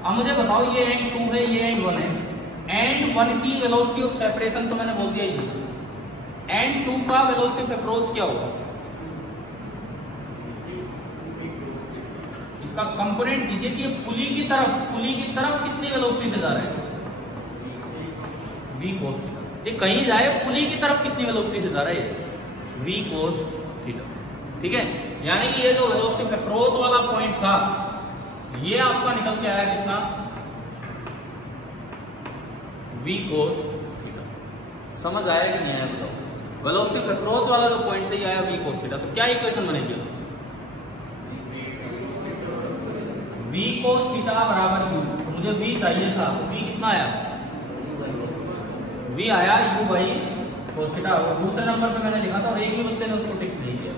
अब मुझे बताओ ये एंड 2 है, ये एंड 1 है, एंड 1 की वेलोसिटी ऑफ सेपरेशन तो मैंने बोल दिया ये, एंड 2 का वेलोसिटी ऑफ अप्रोच क्या होगा, इसका कंपोनेंट कीजिए कि पुली की तरफ कितनी वेलोसिटी से जा रहा है, v cos थीटा। ये कहीं जाए पुली की तरफ कितनी वेलोसिटी से जा रहा है, v cos थीटा। ठीक है, यानी कि ये जो वेलोसिटी ऑफ अप्रोच वाला पॉइंट था ये आपका निकल के आया कितना, v cos थीटा। समझ आया कि नहीं आया बताओ, वेलोसिटी ऑफ अप्रोच वाला जो पॉइंट था ये आया v cos थीटा। तो क्या इक्वेशन बनेगी, v cos थीटा बराबर u, तो मुझे v चाहिए था तो v कितना आया, v आया u बाई cos थीटा। दूसरे नंबर पे मैंने लिखा था और एक ही बच्चे ने उसको टिक नहीं किया,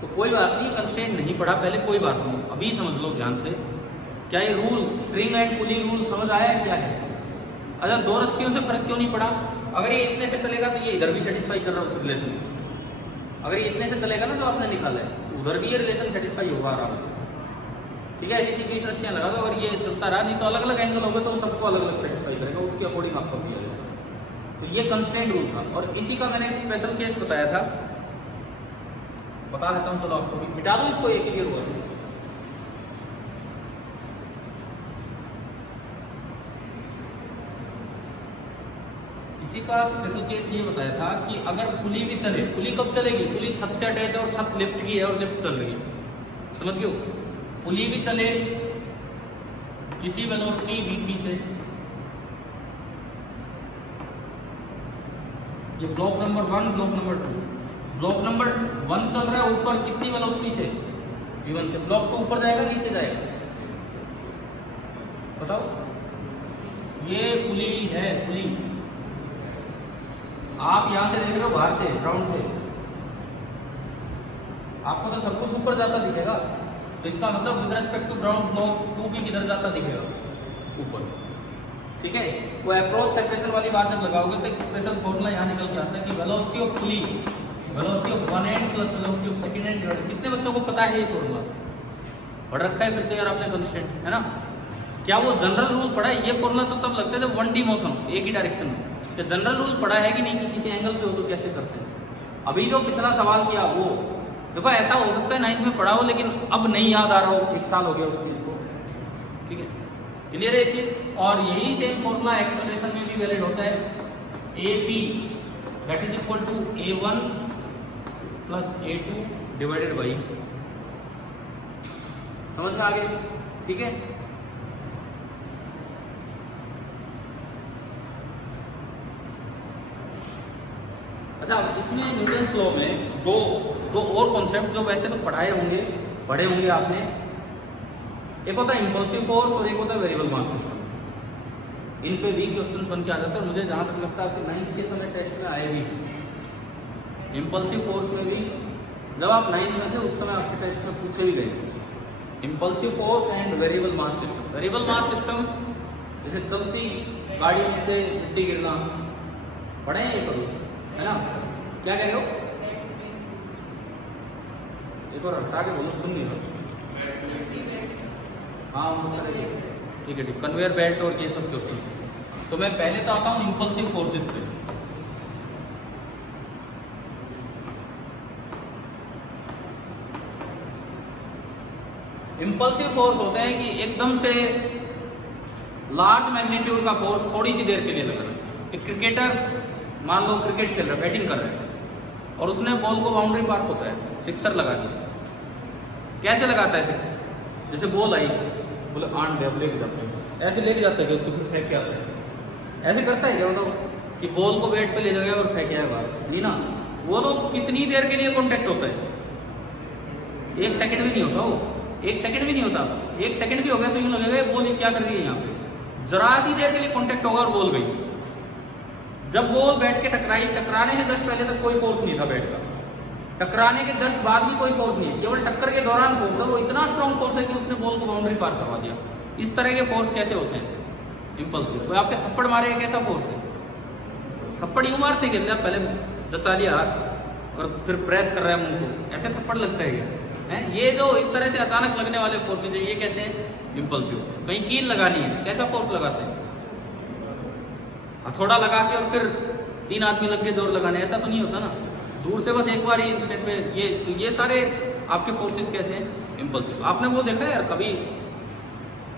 तो कोई बात नहीं, कंस्ट्रेंट नहीं पढ़ा पहले, कोई बात नहीं, अभी समझ लो ध्यान से। क्या ये rule string and pulley rule समझ आया है क्या है। अच्छा, दो रस्सियों से फर्क क्यों नहीं पड़ा, अगर ये इतने से चलेगा तो ये इधर भी सेटिस्फाई कर रहा है उस रिलेशन, अगर ये इतने से चलेगा ना जो आपने निकाला है उधर भी ये रिलेशन सेटिस्फाई होगा आराम से। ठीक है, इसी 20 रस्सियां लगा दो, अगर ये चलता रहा, नहीं तो अलग अलग एंगल होगा तो सबको अलग अलग सेटिस्फाई करेगा, उसके अकॉर्डिंग आपको किया जाएगा। तो ये कंस्ट्रेंट रूल था, और इसी का मैंने एक स्पेशल केस बताया था, बता देता हूं, चलो आपको भी मिटा दो इसको, एक क्लियर हुआ। इसी का स्पेशल केस ये बताया था कि अगर पुली भी चले, पुली कब चलेगी, पुली छत से अटैच है और छत लिफ्ट की है और लिफ्ट चल रही है, समझ गए, पुली भी चले किसी वेलोसिटी vp से, ये block number 1, block number 2, block number 1 चल रहा है ऊपर कितनी वेलोसिटी से, v1 से, ब्लॉक 2 ऊपर जाएगा नीचे जाएगा, बताओ। ये पुली है, पुली आप यहां से देख रहे हो बाहर से, ग्राउंड से, आपको तो सब कुछ ऊपर जाता दिखेगा, तो इसका मतलब with respect to ground block 2 भी किधर जाता दिखेगा, ऊपर। ठीक है, वो अप्रोच सेपरेशन वाली बात जब लगाओगे तो एक स्पेशल फॉर्मूला यहाँ निकल के आता है कि velocity of pulley, velocity of one and plus velocity of second and divided. कितने बच्चों को पता है ये फॉर्मूला, पढ़ रखा है फिर तो यार आपने कंस्टेंट, है ना। क्या वो जनरल रूल पढ़ा है, ये फॉर्मूला तो तब लगता है जब 1D मोशन एक ही डायरेक्शन में। क्या जनरल रूल पढ़ा है कि नहीं, कि किसी एंगल पे हो तो कैसे करते हैं। अभी जो पिछला सवाल किया वो देखो, ऐसा हो सकता है 9th में पढ़ा हो लेकिन अब नहीं याद आ रहा हो, 1 साल हो गया उस चीज को। ठीक है, क्लियर है ये चीज। और यही सेम फॉर्मूला एक्सेलरेशन में भी वैलिड होता है, AP that is equal to A1 plus A2 divided by समझ में आ गई? ठीक है। अच्छा, इसमें न्यूटन्स लॉ में दो और कॉन्सेप्ट जो वैसे तो पढ़े होंगे आपने। एक होता है इंपल्सिव फोर्स और एक होता है वेरिएबल मास सिस्टम। इन पे भी क्वेश्चन बन के आ जाते हैं और मुझे जहां तक लगता है आपके 9th के समय टेस्ट में आए भी हैं। इंपल्सिव फोर्स में भी जब आप 9th में थे उस समय आपके टेस्ट में पूछे भी गए impulsive force and variable mass system. Variable mass system जैसे चलती गाड़ी में से मिट्टी गिरना, पढ़े हैं ये कभी, है ना? क्या कह रहे हो? एक और हटा के बोलो, सुन नहीं रहा। हाँ उस तरह, ठीक है ठीक। कन्वेयर बेल्ट और ये सब क्वेश्चन। तो मैं पहले तो आता हूँ इंपल्सिव फोर्सेस पे। इंपल्सिव फोर्स होते हैं कि एकदम से लार्ज मैग्नीट्यूड का फोर्स थोड़ी सी देर के लिए लग रहा है। एक क्रिकेटर मान लो क्रिकेट खेल रहा है, बैटिंग कर रहा है और उसने बॉल को बाउंड्री पार होता है सिक्सर लगा दिया। कैसे लगाता है सिक्स? जैसे बॉल आई, बोले आंट दे, अब लेके जाते हैं, ऐसे लेके जाता है कि उसको फिर फेंक के आता है। ऐसे करता है क्या बताओ कि बॉल को बैट पे ले जाएगा और फेंक आए बाहर? नहीं ना। वो तो कितनी देर के लिए कॉन्टेक्ट होता है? 1 सेकंड भी नहीं होता। वो 1 सेकंड भी नहीं होता। 1 सेकंड भी हो गया तो यूं लगेगा बॉल क्या कर रही है यहाँ पे। जरा सी देर के लिए कॉन्टेक्ट होगा और बॉल गई। जब बॉल बैट के टकराने के जस्ट पहले तक कोई फोर्स नहीं था बैट का, टकराने के जस्ट बाद भी कोई फोर्स नहीं है, केवल टक्कर के दौरान फोर्स है। वो इतना स्ट्रॉन्ग फोर्स है कि उसने बॉल को बाउंड्री पार करवा दिया। इस तरह के फोर्स कैसे होते हैं? इंपल्सिव। कोई आपके थप्पड़ मारे, कैसा फोर्स है? थप्पड़ यूं मारते कि पहले जचा लिया हाथ और फिर प्रेस कर रहा है मुंह को, ऐसे थप्पड़ लगता है क्या? ये जो इस तरह से अचानक लगने वाले फोर्सेज है, ये कैसे है? इंपल्सिव। कहीं कील लगानी है, कैसा फोर्स लगाते हैं? हथौड़ा लगा के और फिर 3 आदमी लग के जोर लगाने, ऐसा तो नहीं होता ना। दूर से बस एक बार ही इंस्टेंट में ये सारे आपके फोर्सेस कैसे हैं? इंपल्सिव। आपने वो देखा है यार कभी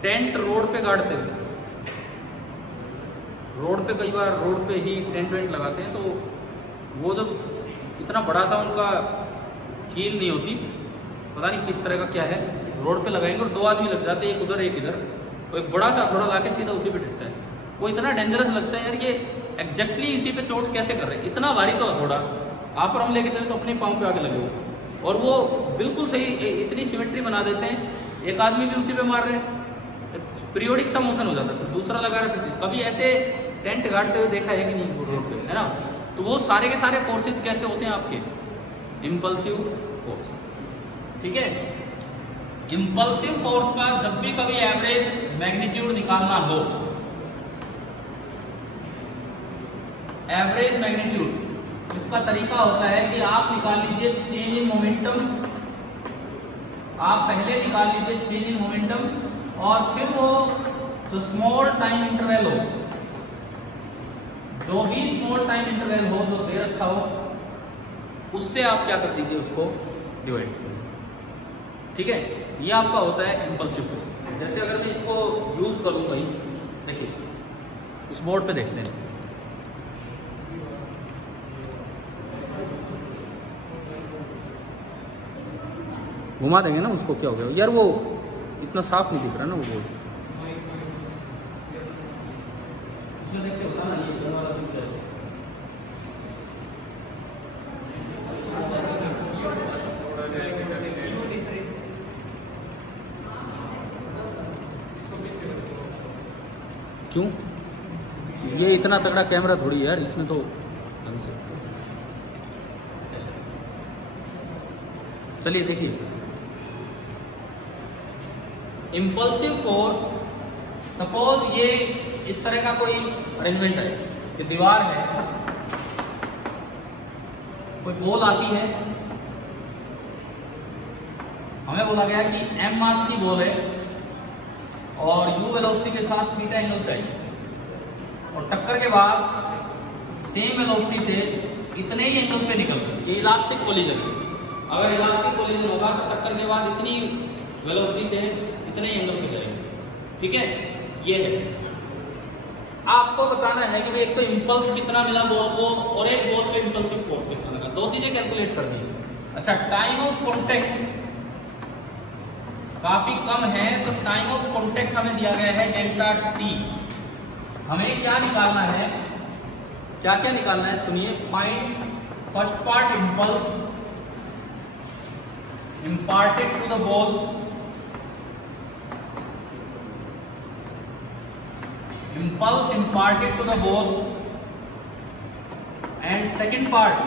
टेंट रोड पे गाड़ते हैं? रोड पे कई बार रोड पे ही टेंट वेंट लगाते हैं, तो वो जब इतना बड़ा सा उनका कील नहीं होती, पता नहीं किस तरह का क्या है, रोड पे लगाएंगे और 2 आदमी लग जाते हैं, एक उधर एक इधर, तो एक बड़ा सा थोड़ा लाके सीधा उसी पे टिकता है। वो इतना डेंजरस लगता है यार, ये एग्जैक्टली इसी पे चोट कैसे कर रहे हैं? इतना भारी तो थोड़ा आप और हम लेके चले तो अपने पाँव पे आके लगे हो, और वो बिल्कुल सही इतनी सिमेट्री बना देते हैं। एक आदमी भी उसी पे मार रहे हैं, पीरियोडिक सा मोशन हो जाता है, फिर दूसरा लगा रहे थे। कभी ऐसे टेंट गाड़ते हुए देखा है कि नहीं रोड पे, है ना? तो वो सारे के सारे फोर्सेज कैसे होते हैं आपके? Impulsive force. ठीक है। इंपल्सिव फोर्स का जब भी कभी एवरेज मैग्नीट्यूड निकालना हो, एवरेज मैग्नीट्यूड, इसका तरीका होता है कि आप निकाल लीजिए चेंज इन मोमेंटम। आप पहले निकाल लीजिए चेंज इन मोमेंटम और फिर वो जो स्मॉल टाइम इंटरवल हो, जो भी स्मॉल टाइम इंटरवल हो जो दे रखा हो, उससे आप क्या कर दीजिए, उसको डिवाइड। ठीक है। ये आपका होता है इंपल्सिव फोर्स। जैसे अगर मैं इसको यूज करूं भाई, देखिए इस बोर्ड पे देखते हैं, घुमा देंगे ना उसको, क्या हो गया यार? वो इतना साफ नहीं दिख रहा ना वो बोर्ड। क्यों? ये इतना तगड़ा कैमरा थोड़ी यार, इसमें तो ढंग से। चलिए देखिए, इंपल्सिव फोर्स, सपोज ये इस तरह का कोई अरेंजमेंट है, ये दीवार है, कोई बॉल आती है, हमें बोला गया कि m मास की बॉल है और u वेलोसिटी के साथ थीटा एंगल पे आई, और टक्कर के बाद सेम वेलोसिटी से इतने ही एंगल पे निकल गई। ये इलास्टिक कोलिजन है। अगर इलास्टिक कोलिजन होगा तो टक्कर के बाद इतनी वेलोसिटी से इतने ही एंगल पे जाएगी। ठीक है। ये है, आपको बताना है कि भाई एक तो इंपल्स कितना मिला बॉल को और एक बॉल पे इंपल्सिव फोर्स कितना लगा, 2 चीजें कैलकुलेट करनी है। अच्छा, टाइम ऑफ कॉन्टेक्ट, काफी कम है, तो टाइम ऑफ कॉन्टेक्ट हमें दिया गया है डेल्टा टी। हमें क्या निकालना है, क्या क्या निकालना है सुनिए। Find first part impulse imparted to the ball, impulse imparted to the ball, and second part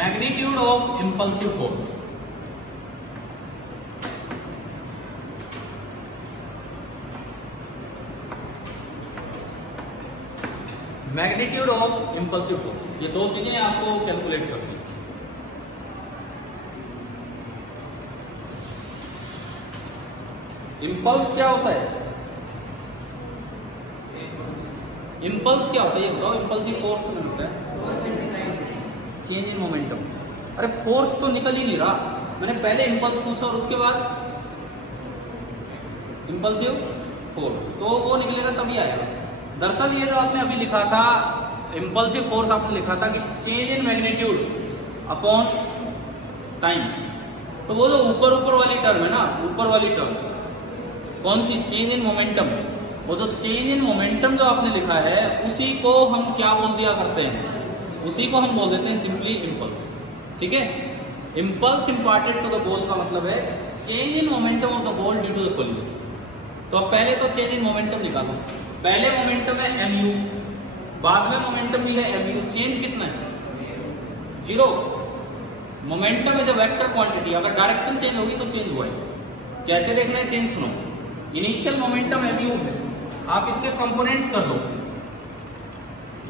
magnitude of impulsive force. Magnitude of impulsive force, ये दो चीजें आपको कैलकुलेट करनी है। इंपल्स क्या होता है, इंपल्स क्या होता है ये बताओ। इंपल्सिव फोर्स तो होता है चेंज इन मोमेंटम। अरे फोर्स तो निकल ही नहीं रहा, मैंने पहले इंपल्स पूछा और उसके बाद इंपल्सिव फोर्स, तो वो निकलेगा तभी आएगा। दरअसल ये जो आपने अभी लिखा था इंपल्सिव फोर्स, आपने लिखा था कि change in magnitude upon time, तो वो जो ऊपर ऊपर वाली टर्म है ना, ऊपर वाली टर्म कौन सी, चेंज इन मोमेंटम, वो जो चेंज इन मोमेंटम जो आपने लिखा है उसी को हम क्या बोल दिया करते हैं, उसी को हम बोल देते हैं सिंपली इंपल्स। ठीक है, impulse imparted to the ball का मतलब है change in momentum of the ball due to the collision. तो अब पहले तो चेंज इन मोमेंटम निकालो। पहले मोमेंटम है mu, बाद में मोमेंटम भी है mu, चेंज कितना है 0। Momentum is a vector quantity, अगर डायरेक्शन चेंज होगी तो चेंज हुआ है। कैसे देखना है चेंज, सुनो। इनिशियल मोमेंटम mu है, आप इसके कंपोनेंट्स कर लो।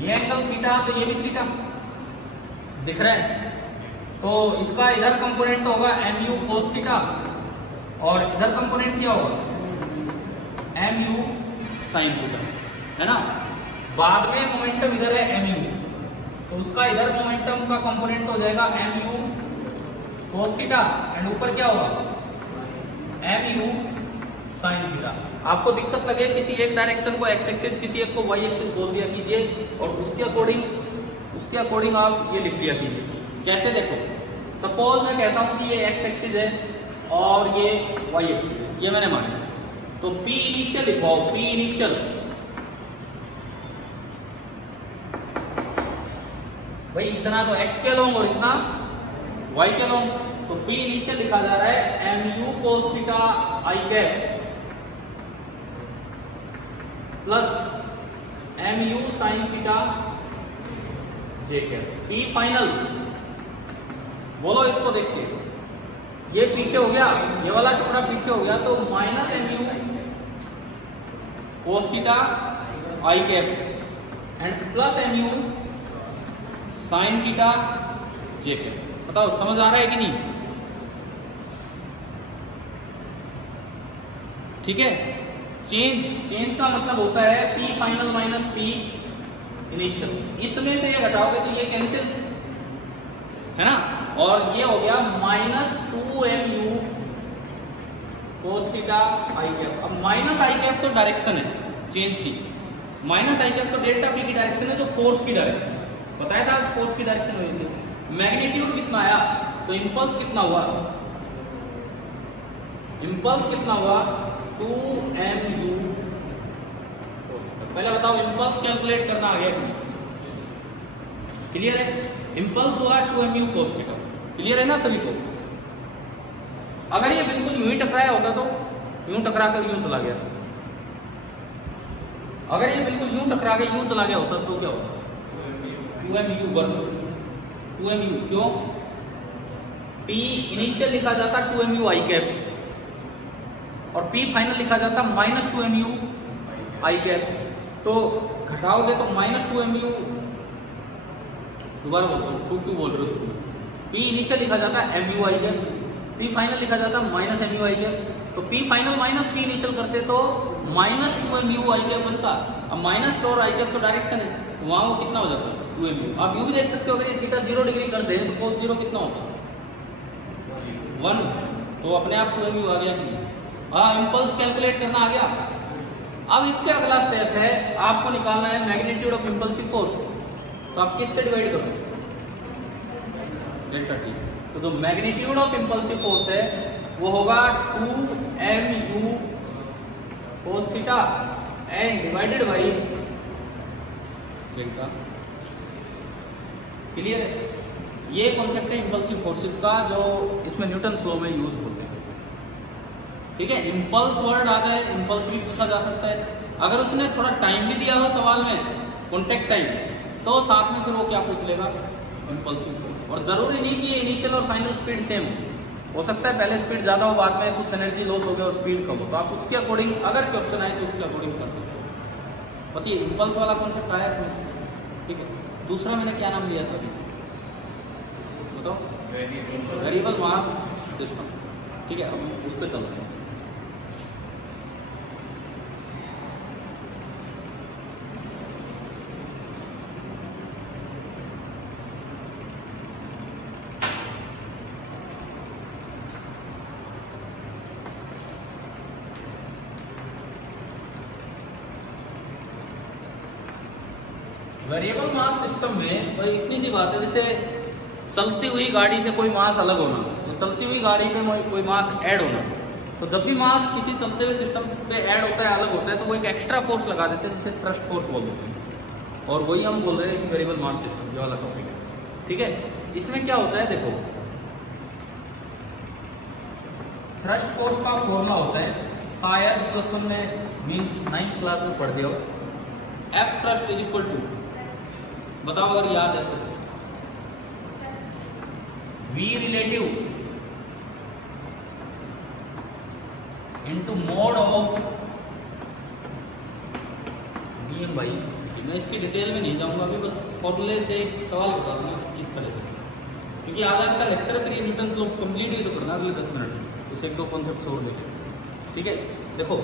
ये एंगल थीटा तो ये भी थीटा दिख रहा है, तो इसका इधर कंपोनेंट तो होगा mu cos थीटा और इधर कंपोनेंट क्या होगा mu sin थीटा, है ना। बाद में मोमेंटम इधर है mu, तो उसका इधर मोमेंटम का कंपोनेंट हो जाएगा mu cos थीटा एंड ऊपर क्या होगा mu sin थीटा। आपको दिक्कत लगे किसी एक डायरेक्शन को x एक्सिस, किसी एक को y एक्सिस बोल दिया कीजिए और उसके अकॉर्डिंग आप ये लिख दिया कीजिए। कैसे देखो, सपोज मैं कहता हूं कि ये x एक्सिस है और ये y एक्सिस है, ये मैंने माना, तो P इनिशियल लिखो, P इनिशियल भाई इतना तो x के लॉन्ग और इतना y के लॉन्ग, तो P इनिशियल लिखा जा रहा है mu cos theta I cap plus mu sin theta j cap. P final बोलो इसको देख के, ये पीछे हो गया, ये वाला टुकड़ा पीछे हो गया, तो minus mu cos theta I cap and plus mu sin theta j cap. बताओ समझ आ रहा है कि नहीं? ठीक है, चेंज का मतलब होता है P final minus P initial. इसमें से ये घटाओगे तो ये कैंसिल, है ना, और ये हो गया minus 2mu cos theta I cap. अब माइनस I कैप तो डायरेक्शन है चेंज की, माइनस I कैप तो डेल्टा P की डायरेक्शन है, जो फोर्स की डायरेक्शन है। बताया था फोर्स की डायरेक्शन हुई थी। मैग्नीट्यूड कितना आया, तो इंपल्स कितना हुआ, इंपल्स कितना हुआ 2mu। पहले बताओ इंपल्स कैलकुलेट करना आ गया, क्लियर है? इंपल्स हुआ 2mu cos थीटा, क्लियर है ना सभी को? अगर ये बिल्कुल यूं ही टकराया होता तो यूं टकरा कर यूं चला गया, अगर ये बिल्कुल यूं टकरा के यूं चला गया होता तो क्या होता 2mu बस 2mu। क्यों? P इनिशियल लिखा जाता 2mu I कैप और P फाइनल लिखा जाता माइनस 2mu I कैप, तो घटाओगे तो माइनस 2mu, दोबारा बोल दो 2 क्यों बोल रहे हो? P इनिशियल लिखा जाता mu I cap, P final लिखा जाता माइनस mu I कैप, तो P final minus P initial करते तो माइनस 2mu I कैप बनता। अब माइनस और I कैप तो डायरेक्शन है, तो वहां वो कितना हो जाता 2mu। आप यू भी देख सकते हो, अगर ये थीटा 0 डिग्री कर दे तो cos 0 कितना होता 1, तो अपने आप 2mu आ गया। हाँ, इंपल्स कैलकुलेट करना आ गया। अब इससे अगला स्टेप है, आपको निकालना है मैग्नीट्यूड ऑफ इंपल्सिव फोर्स। तो आप किससे डिवाइड करोगे? डेल्टा टी से। तो जो मैग्नीट्यूड ऑफ इंपल्सिव फोर्स है वो होगा 2mu cos theta and divided by delta. Clear है? ये कॉन्सेप्ट है इंपल्सिव फोर्सेस का जो इसमें न्यूटन लॉ में यूज होते हैं। ठीक है, इंपल्स वर्ड आ जाए, इंपल्स भी पूछा जा सकता है। अगर उसने थोड़ा टाइम भी दिया हो सवाल में, कॉन्टेक्ट टाइम, तो साथ में फिर वो क्या पूछ लेगा, इंपल्सिव फोर्स। और जरूरी नहीं कि इनिशियल और फाइनल स्पीड सेम हो सकता है पहले स्पीड ज्यादा हो, बाद में कुछ एनर्जी लॉस हो गया और स्पीड कम हो, तो आप उसके अकॉर्डिंग अगर क्वेश्चन आए तो उसके अकॉर्डिंग कर सकते हो। पता है इंपल्स वाला कॉन्सेप्ट आया इसमें। ठीक है, दूसरा मैंने क्या नाम लिया था अभी बताओ, वेरिएबल मास सिस्टम। ठीक है, हम उस पर चल रहे हैं। वेरिएबल मास सिस्टम में भाई इतनी सी बात है, जैसे चलती हुई गाड़ी से कोई मास अलग होना, तो चलती हुई गाड़ी में कोई मास ऐड होना, तो जब भी मास किसी चलते हुए सिस्टम पे ऐड होता है, अलग होता है, तो वो एक एक्स्ट्रा फोर्स लगा देते हैं जिसे थ्रस्ट फोर्स बोल देते हैं। और वही हम बोल रहे हैं कि वेरिएबल मास सिस्टम ये वाला टॉपिक है। ठीक है, इसमें क्या होता है देखो, थ्रस्ट फोर्स का फॉर्मूला होता है, शायद प्लस वन में मीन्स 9th क्लास में पढ़ दिया हो, F thrust is equal to, बताओ अगर याद है तो, V relative into mode of dm by. मैं इसकी डिटेल में नहीं जाऊंगा अभी, बस फॉर्मूले से एक सवाल बता दूंगा किस तरह से, क्योंकि आज का लेक्चर फिर ये न्यूटन लॉ कंप्लीट ही तो करना अगले 10 मिनट में, उसे एक दो कॉन्सेप्ट और देखें। ठीक है, देखो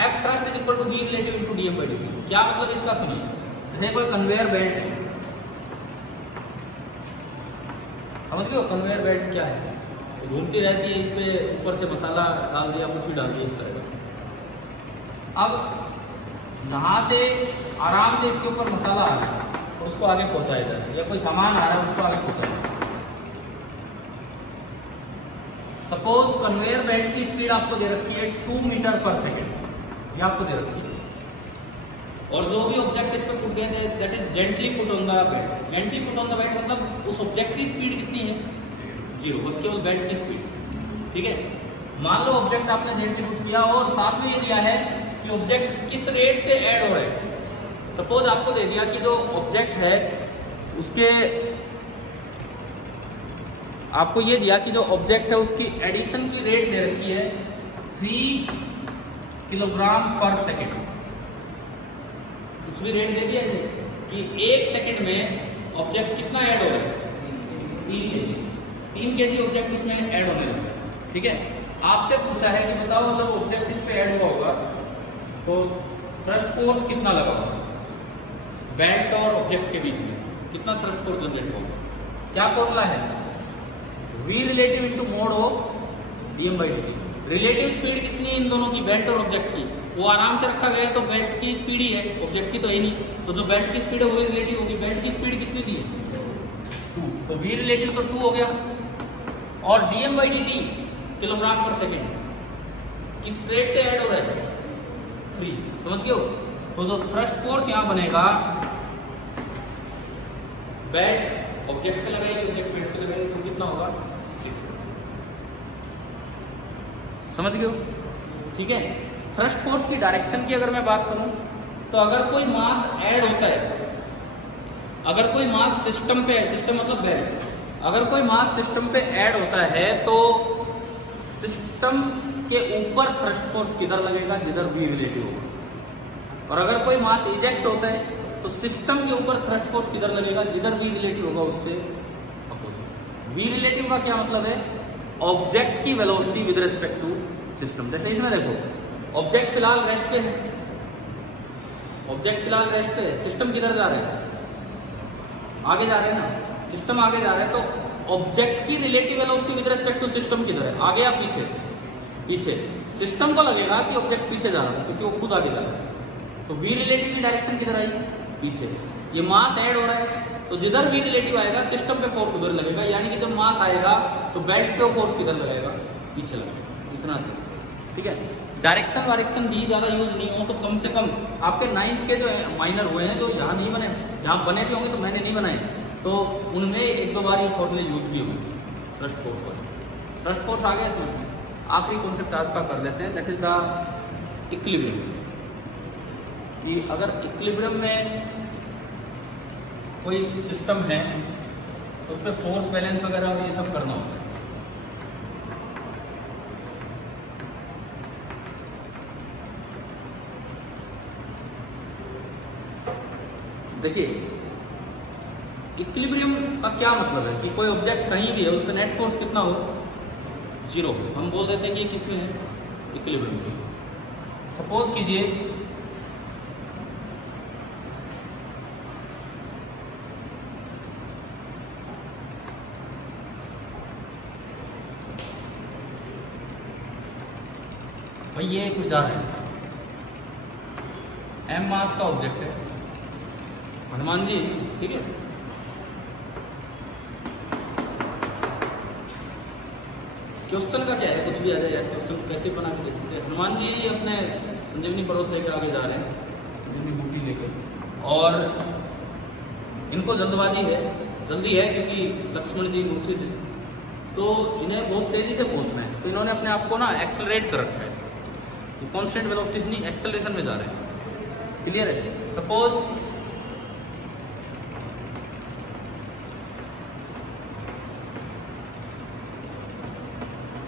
F thrust is equal to V relative into dm by dt। क्या मतलब इसका सुनिए, जैसे कोई कन्वेयर बेल्ट है, समझ गए हो कन्वेयर बेल्ट क्या है, घूमती रहती है, इस पे ऊपर से मसाला डाल दिया, कुछ भी डाल दिया इस तरह का। अब यहाँ से आराम से इसके ऊपर मसाला आ रहा है और उसको आगे पहुंचाया जा रहा है, या कोई सामान आ रहा है उसको आगे पहुंचाया जा रहा है। सपोज कन्वेयर बेल्ट की स्पीड आपको दे रखी है 2 मीटर पर सेकेंड, ये आपको दे रखी है, और जो भी ऑब्जेक्ट इस पे पुट गया that is gently put on the belt. Gently put on the belt मतलब उस ऑब्जेक्ट की स्पीड कितनी है, 0, बस केवल बेल्ट की स्पीड। ठीक है, मान लो ऑब्जेक्ट आपने जेंटली पुट किया और साथ में ये दिया है कि ऑब्जेक्ट किस रेट से ऐड हो रहा है। सपोज आपको दे दिया कि जो ऑब्जेक्ट है उसके, आपको ये दिया कि जो ऑब्जेक्ट है उसकी एडिशन की रेट दे रखी है 3 किलोग्राम पर सेकेंड। कुछ भी रेट दे दिया है कि 1 सेकेंड में ऑब्जेक्ट कितना ऐड हो रहा है, 3 केजी ऑब्जेक्ट इसमें ऐड होने लगा है। ठीक है, आपसे पूछा है कि बताओ जब ऑब्जेक्ट इस पे ऐड हुआ होगा तो थ्रस्ट फोर्स कितना लगा होगा, बेल्ट और ऑब्जेक्ट के बीच में कितना थ्रस्ट फोर्स जनरेट होगा। क्या फॉर्मूला है, V relative into mode of dm by dt। Relative speed कितनी है इन दोनों की, बेल्ट और ऑब्जेक्ट की, वो आराम से रखा गया है तो बेल्ट की स्पीड ही है, ऑब्जेक्ट की तो है नहीं, तो जो बेल्ट की स्पीड है वही रिलेटिव होगी। बेल्ट की स्पीड कितनी दी है, 2, तो V रिलेटिव तो 2 हो गया, और dm बाई dt किलोग्राम पर सेकेंड किस रेट से ऐड हो रहा है, 3। समझ गए हो, तो जो थ्रस्ट फोर्स यहां बनेगा, बेल्ट ऑब्जेक्ट पे लगाएगी, ऑब्जेक्ट बेल्ट पे लगाएगी, तो कितना होगा, 6। समझ गए हो। ठीक है, थ्रस्ट फोर्स की डायरेक्शन की अगर मैं बात करूं तो अगर कोई मास ऐड होता है, अगर कोई मास सिस्टम पे है, सिस्टम मतलब बेल्ट, अगर कोई मास सिस्टम पे ऐड होता है तो सिस्टम के ऊपर थ्रस्ट फोर्स किधर लगेगा, जिधर V रिलेटिव होगा। और अगर कोई मास इजेक्ट होता है तो सिस्टम के ऊपर थ्रस्ट फोर्स किधर लगेगा, जिधर V रिलेटिव होगा उससे अपोजिट। V रिलेटिव का क्या मतलब है, ऑब्जेक्ट की velocity with respect to system. जैसे इसमें देखो ऑब्जेक्ट फिलहाल रेस्ट पे है, ऑब्जेक्ट फिलहाल रेस्ट पे है, सिस्टम किधर जा रहा है, आगे जा रहे हैं ना, सिस्टम आगे जा रहा है, तो ऑब्जेक्ट की relative velocity with respect to system किधर है, आगे या पीछे, पीछे। सिस्टम को लगेगा कि ऑब्जेक्ट पीछे जा रहा है क्योंकि वो खुद आगे जा रहा है, तो V रिलेटिव की डायरेक्शन किधर आई, पीछे। ये मास ऐड हो रहा है तो जिधर V रिलेटिव आएगा सिस्टम पे फोर्स उधर लगेगा, यानी कि जब मास आएगा तो बेल्ट पे फोर्स किधर लगाएगा, पीछे लगाएगा, इतना था, ठीक है। डायरेक्शन वायरेक्शन डी ज्यादा यूज नहीं हो तो कम से कम आपके 9th के जो माइनर हुए हैं, जो यहाँ नहीं बने, जहाँ बने भी होंगे तो मैंने नहीं बनाए, तो उनमें 1-2 बार ये फॉर्मूले यूज भी होंगे थ्रस्ट फोर्स वाले। थ्रस्ट फोर्स आ गया इसमें। आखिरी कॉन्सेप्ट आज का कर लेते हैं, दैट इज द इक्विलिब्रियम। कि अगर इक्विलिब्रियम में कोई सिस्टम है तो उस पर फोर्स बैलेंस वगैरह और ये सब करना होता है। देखिए इक्विलिब्रियम का क्या मतलब है कि कोई ऑब्जेक्ट कहीं भी है उस पर नेट फोर्स कितना हो, 0। हम बोल देते हैं कि किसमें है, इक्विलिब्रियम में। सपोज कीजिए भाई ये कोई जार है, m मास का ऑब्जेक्ट है, हनुमान जी, ठीक है। क्वेश्चन का क्या है, कुछ भी आ जाए यार, क्वेश्चन कैसे बना के दे सकते हैं। हनुमान जी अपने संजीवनी पर्वत लेकर आगे जा रहे हैं, संजीवनी बूटी लेकर, और इनको जल्दबाजी है, जल्दी है क्योंकि लक्ष्मण जी मूर्छित थे, तो इन्हें बहुत तेजी से पहुंचना है, तो इन्होंने अपने आप को ना एक्सेलरेट कर रखा है, कांस्टेंट वेलोसिटी नहीं, एक्सेलरेशन में जा रहे हैं। क्लियर है। सपोज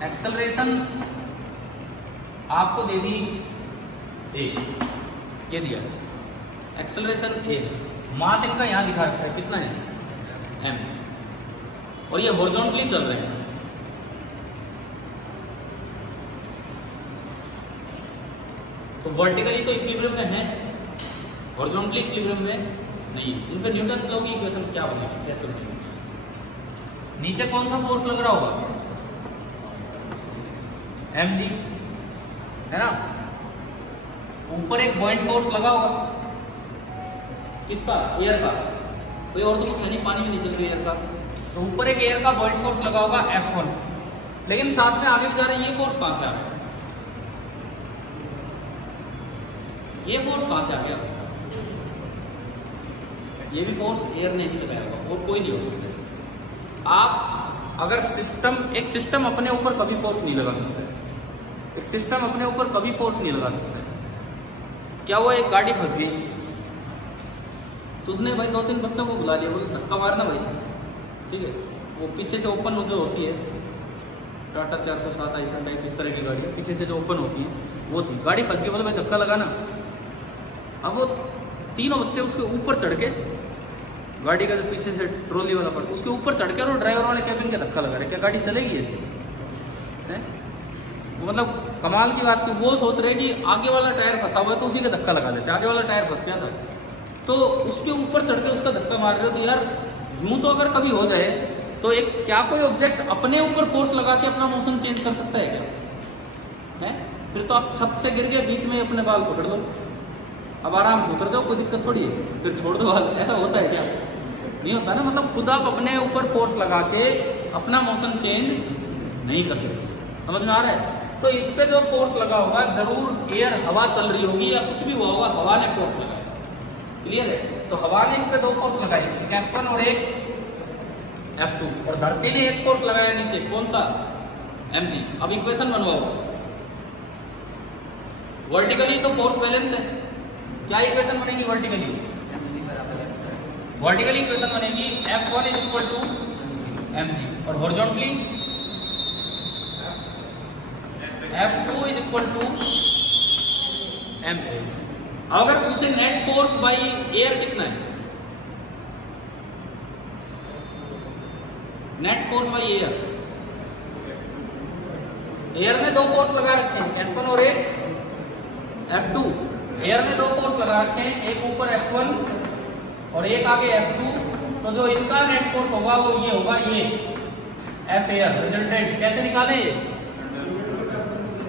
एक्सेलरेशन आपको दे दी ए, ये दिया एक्सेलरेशन ए, मास इनका यहां दिखा रखा है, कितना है m, और ये हॉरिजॉन्टली चल रहे हैं। तो वर्टिकली तो इक्विलिब्रियम में है, हॉरिजॉन्टली इक्विलिब्रियम में नहीं। इन पे न्यूटन लॉ की इक्वेशन क्या बनेगी, कैसे बनेगी? नीचे कौन सा फोर्स लग रहा होगा, mg, है ना। ऊपर एक पॉइंट फोर्स लगा होगा, किसका, एयर का, कोई और तो कुछ नहीं, पानी में नहीं चल रही एयर का, तो ऊपर एक एयर का पॉइंट फोर्स लगा होगा F1, लेकिन साथ में आगे भी जा रहे हैं, ये फोर्स कहां से आ रहा है, ये फोर्स कहां से आ गया, ये भी फोर्स एयर ने ही लगाया होगा, और कोई नहीं हो सकता। आप अगर एक सिस्टम अपने ऊपर कभी फोर्स नहीं लगा सकता, एक सिस्टम अपने ऊपर कभी फोर्स नहीं लगा सकता। क्या वो एक गाड़ी फंस गई तो उसने भाई 2-3 बच्चों को बुला लिया, बोले धक्का मारना भाई, ठीक है। वो पीछे से ओपन जो होती है, टाटा 407 ऐसा टाइप इस तरह की गाड़ी पीछे से जो ओपन होती है वो थी, गाड़ी फंस गई, बोले भाई धक्का लगाना। अब वो तीनों बच्चे उसके ऊपर चढ़ के, गाड़ी का जो पीछे से ट्रॉली वाला पड़, उसके ऊपर चढ़ के और ड्राइवर वाले कैबिन के धक्का लगा रहे, क्या गाड़ी चलेगी ऐसे? मतलब कमाल की बात थी। वो सोच रहे कि आगे वाला टायर फंसा हुआ है तो उसी का धक्का लगा देते, आगे वाला टायर फंस गया था तो उसके ऊपर चढ़ के उसका धक्का मार रहे हो। तो यार यूं तो अगर कभी हो जाए तो एक क्या कोई ऑब्जेक्ट अपने ऊपर फोर्स लगा के अपना मोशन चेंज कर सकता है क्या? है फिर तो आप छत से गिर गए, बीच में अपने बाल पकड़ लो, अब आराम से उतर जाओ, कोई दिक्कत थोड़ी है, फिर छोड़ दो बाल। ऐसा होता है क्या? नहीं होता ना। मतलब खुद आप अपने ऊपर फोर्स लगा के अपना मोशन चेंज नहीं कर सकते। समझ में आ रहा है? तो इस पे जो फोर्स लगा होगा जरूर एयर, हवा चल रही होगी या कुछ भी हुआ होगा, हवा ने फोर्स लगाया। क्लियर है? तो हवा ने इस पे 2 फोर्स लगाई, एक F1 और एक F2, और धरती ने एक फोर्स लगाया नीचे, कौन सा? mg। अब इक्वेशन बनवाओ। वर्टिकली तो फोर्स बैलेंस है, क्या इक्वेशन बनेगी वर्टिकली? वर्टिकली इक्वेशन बनेगी F1 is equal to mg, और horizontally F2 is equal to ma। अगर पूछे नेट फोर्स बाई एयर कितना है, net force by air, air ने 2 फोर्स लगा रखे हैं, F1 और एक F2। एयर ने 2 फोर्स लगा रखे हैं, एक ऊपर F1 और एक आगे F2। तो जो इनका नेट फोर्स होगा वो ये होगा, ये F एयर रिजल्टेंट। कैसे निकाले?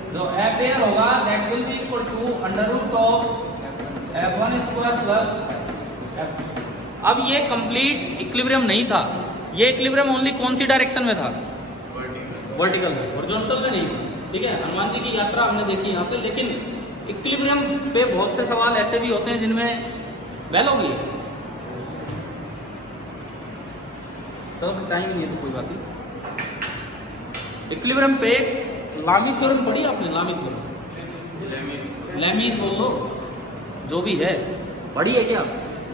जो F एयर होगा that will be equal to under root of F1 square plus F2। अब ये कंप्लीट इक्विलिब्रियम नहीं था, ये इक्विलिब्रियम ओनली कौन सी डायरेक्शन में था? वर्टिकल में, हॉरिजॉन्टल में नहीं। ठीक है, हनुमान जी की यात्रा हमने देखी यहाँ पे, लेकिन इक्विलिब्रियम पे बहुत से सवाल ऐसे भी होते हैं जिनमें वैल होगी। चलो टाइम नहीं है तो कोई बात नहीं। इक्विलिब्रियम पे लामी थ्योरम पढ़ी आपने? लामी थ्योरम, लैमीज बोल लो, जो भी है पढ़ी है क्या?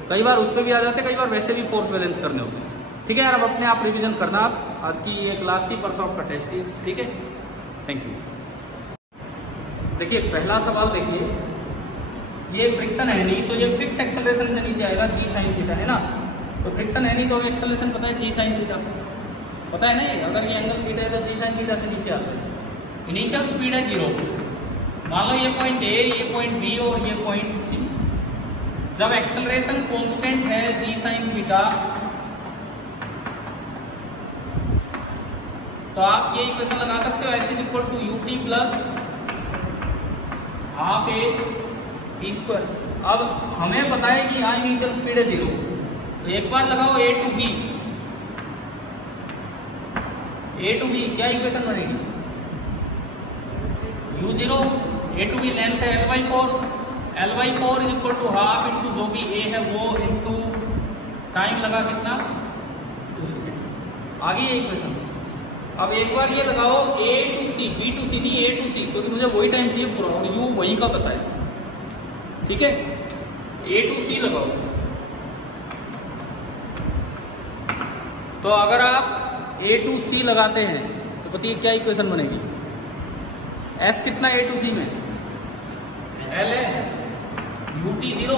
कई बार उस पर भी आ जाते हैं, कई बार वैसे भी फोर्स बैलेंस करने होते हैं। ठीक है यार, अब अपने आप रिवीजन करना। आप आज की ये क्लास थी, परसों आपका टेस्ट थी। ठीक है, थैंक यू। देखिए पहला सवाल देखिए, ये फ्रिक्शन है नहीं तो ये फिक्स एक्सेलरेशन से नीचे आएगा जी साइन थीटा, है ना। तो फ्रिक्शन है नहीं तो एक्सेलरेशन पता है जी साइन थीटा, पता है ना। अगर ये एंगल थीटा है तो जी साइन थीटा से नीचे आता है। इनिशियल स्पीड है 0, मान लो ये पॉइंट ए, ये पॉइंट बी और ये पॉइंट सी। जब एक्सेलरेशन कांस्टेंट है जी साइन थीटा, तो आप ये इक्वेशन लगा सकते हो, s is equal to u t plus half a t square. अब हमें पता है कि यहाँ इनिशियल स्पीड है 0, तो एक बार लगाओ ए टू बी, क्या इक्वेशन बनेगी? u0 A to B length है l/4 is equal to half into जो भी ए है वो इंटू टाइम लगा कितना 2 सेकेंड। आगे ये इक्वेशन। अब एक बार ये लगाओ a to C, b to C नहीं a टू सी, क्योंकि मुझे वही टाइम चाहिए पूरा और u वही का पता है। ठीक है, a टू सी लगाओ। तो अगर आप a टू सी लगाते हैं तो बताइए क्या इक्वेशन बनेगी? s कितना a टू सी में? l है, ut 0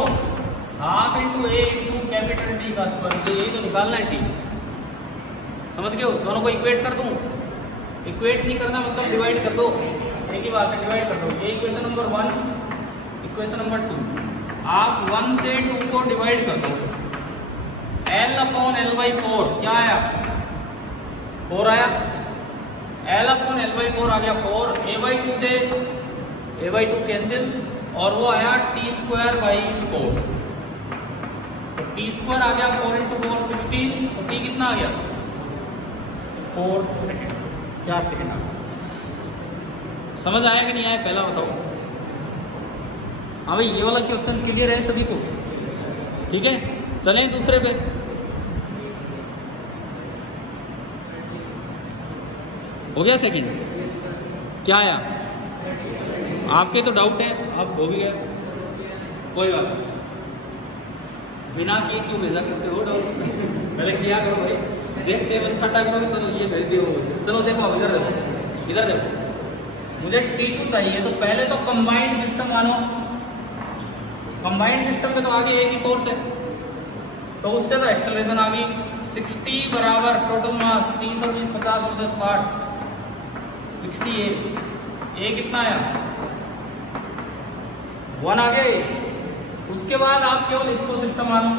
half into a into capital T का स्क्वायर। यही तो निकालना है t। समझ गए हो? दोनों को इक्वेट कर दूं? इक्वेट नहीं करना मतलब डिवाइड कर दो, एक ही बात है, डिवाइड कर दो। ये इक्वेशन नंबर 1, इक्वेशन नंबर 2। आप 1 से 2 को डिवाइड कर दो, l/l/4 क्या आया? 4 आया। l/l/4 आ गया 4, a/2 से a/2 कैंसिल और वो आया t²/4। तो t² आ गया 4 इंटू 4 16, तो t कितना आ गया? 4 सेकेंड, 4 सेकेंड आ गया। समझ आया कि नहीं आया पहला बताओ? हाँ भाई, ये वाला क्वेश्चन क्लियर है सभी को? ठीक है, चलें दूसरे पे। हो गया सेकंड? क्या आया? आपके तो डाउट है, आप हो भी गया, कोई बात नहीं। बिना किए क्यों भेजा करते हो डाउट? पहले किया करो भाई, देखते हैं छठा करोगे। चलो ये भेज दियो। चलो देखो, अब इधर देखो, इधर देखो। मुझे T2 चाहिए, तो पहले तो कंबाइंड सिस्टम मानो। कंबाइंड सिस्टम में तो आगे एक ही फोर्स है, तो उससे तो एक्सेलरेशन आ गई 60 बराबर टोटल मास 30 और 20 50 और 60 60 ए कितना आया? 1 आ गए। उसके बाद आप केवल इसको सिस्टम मानो,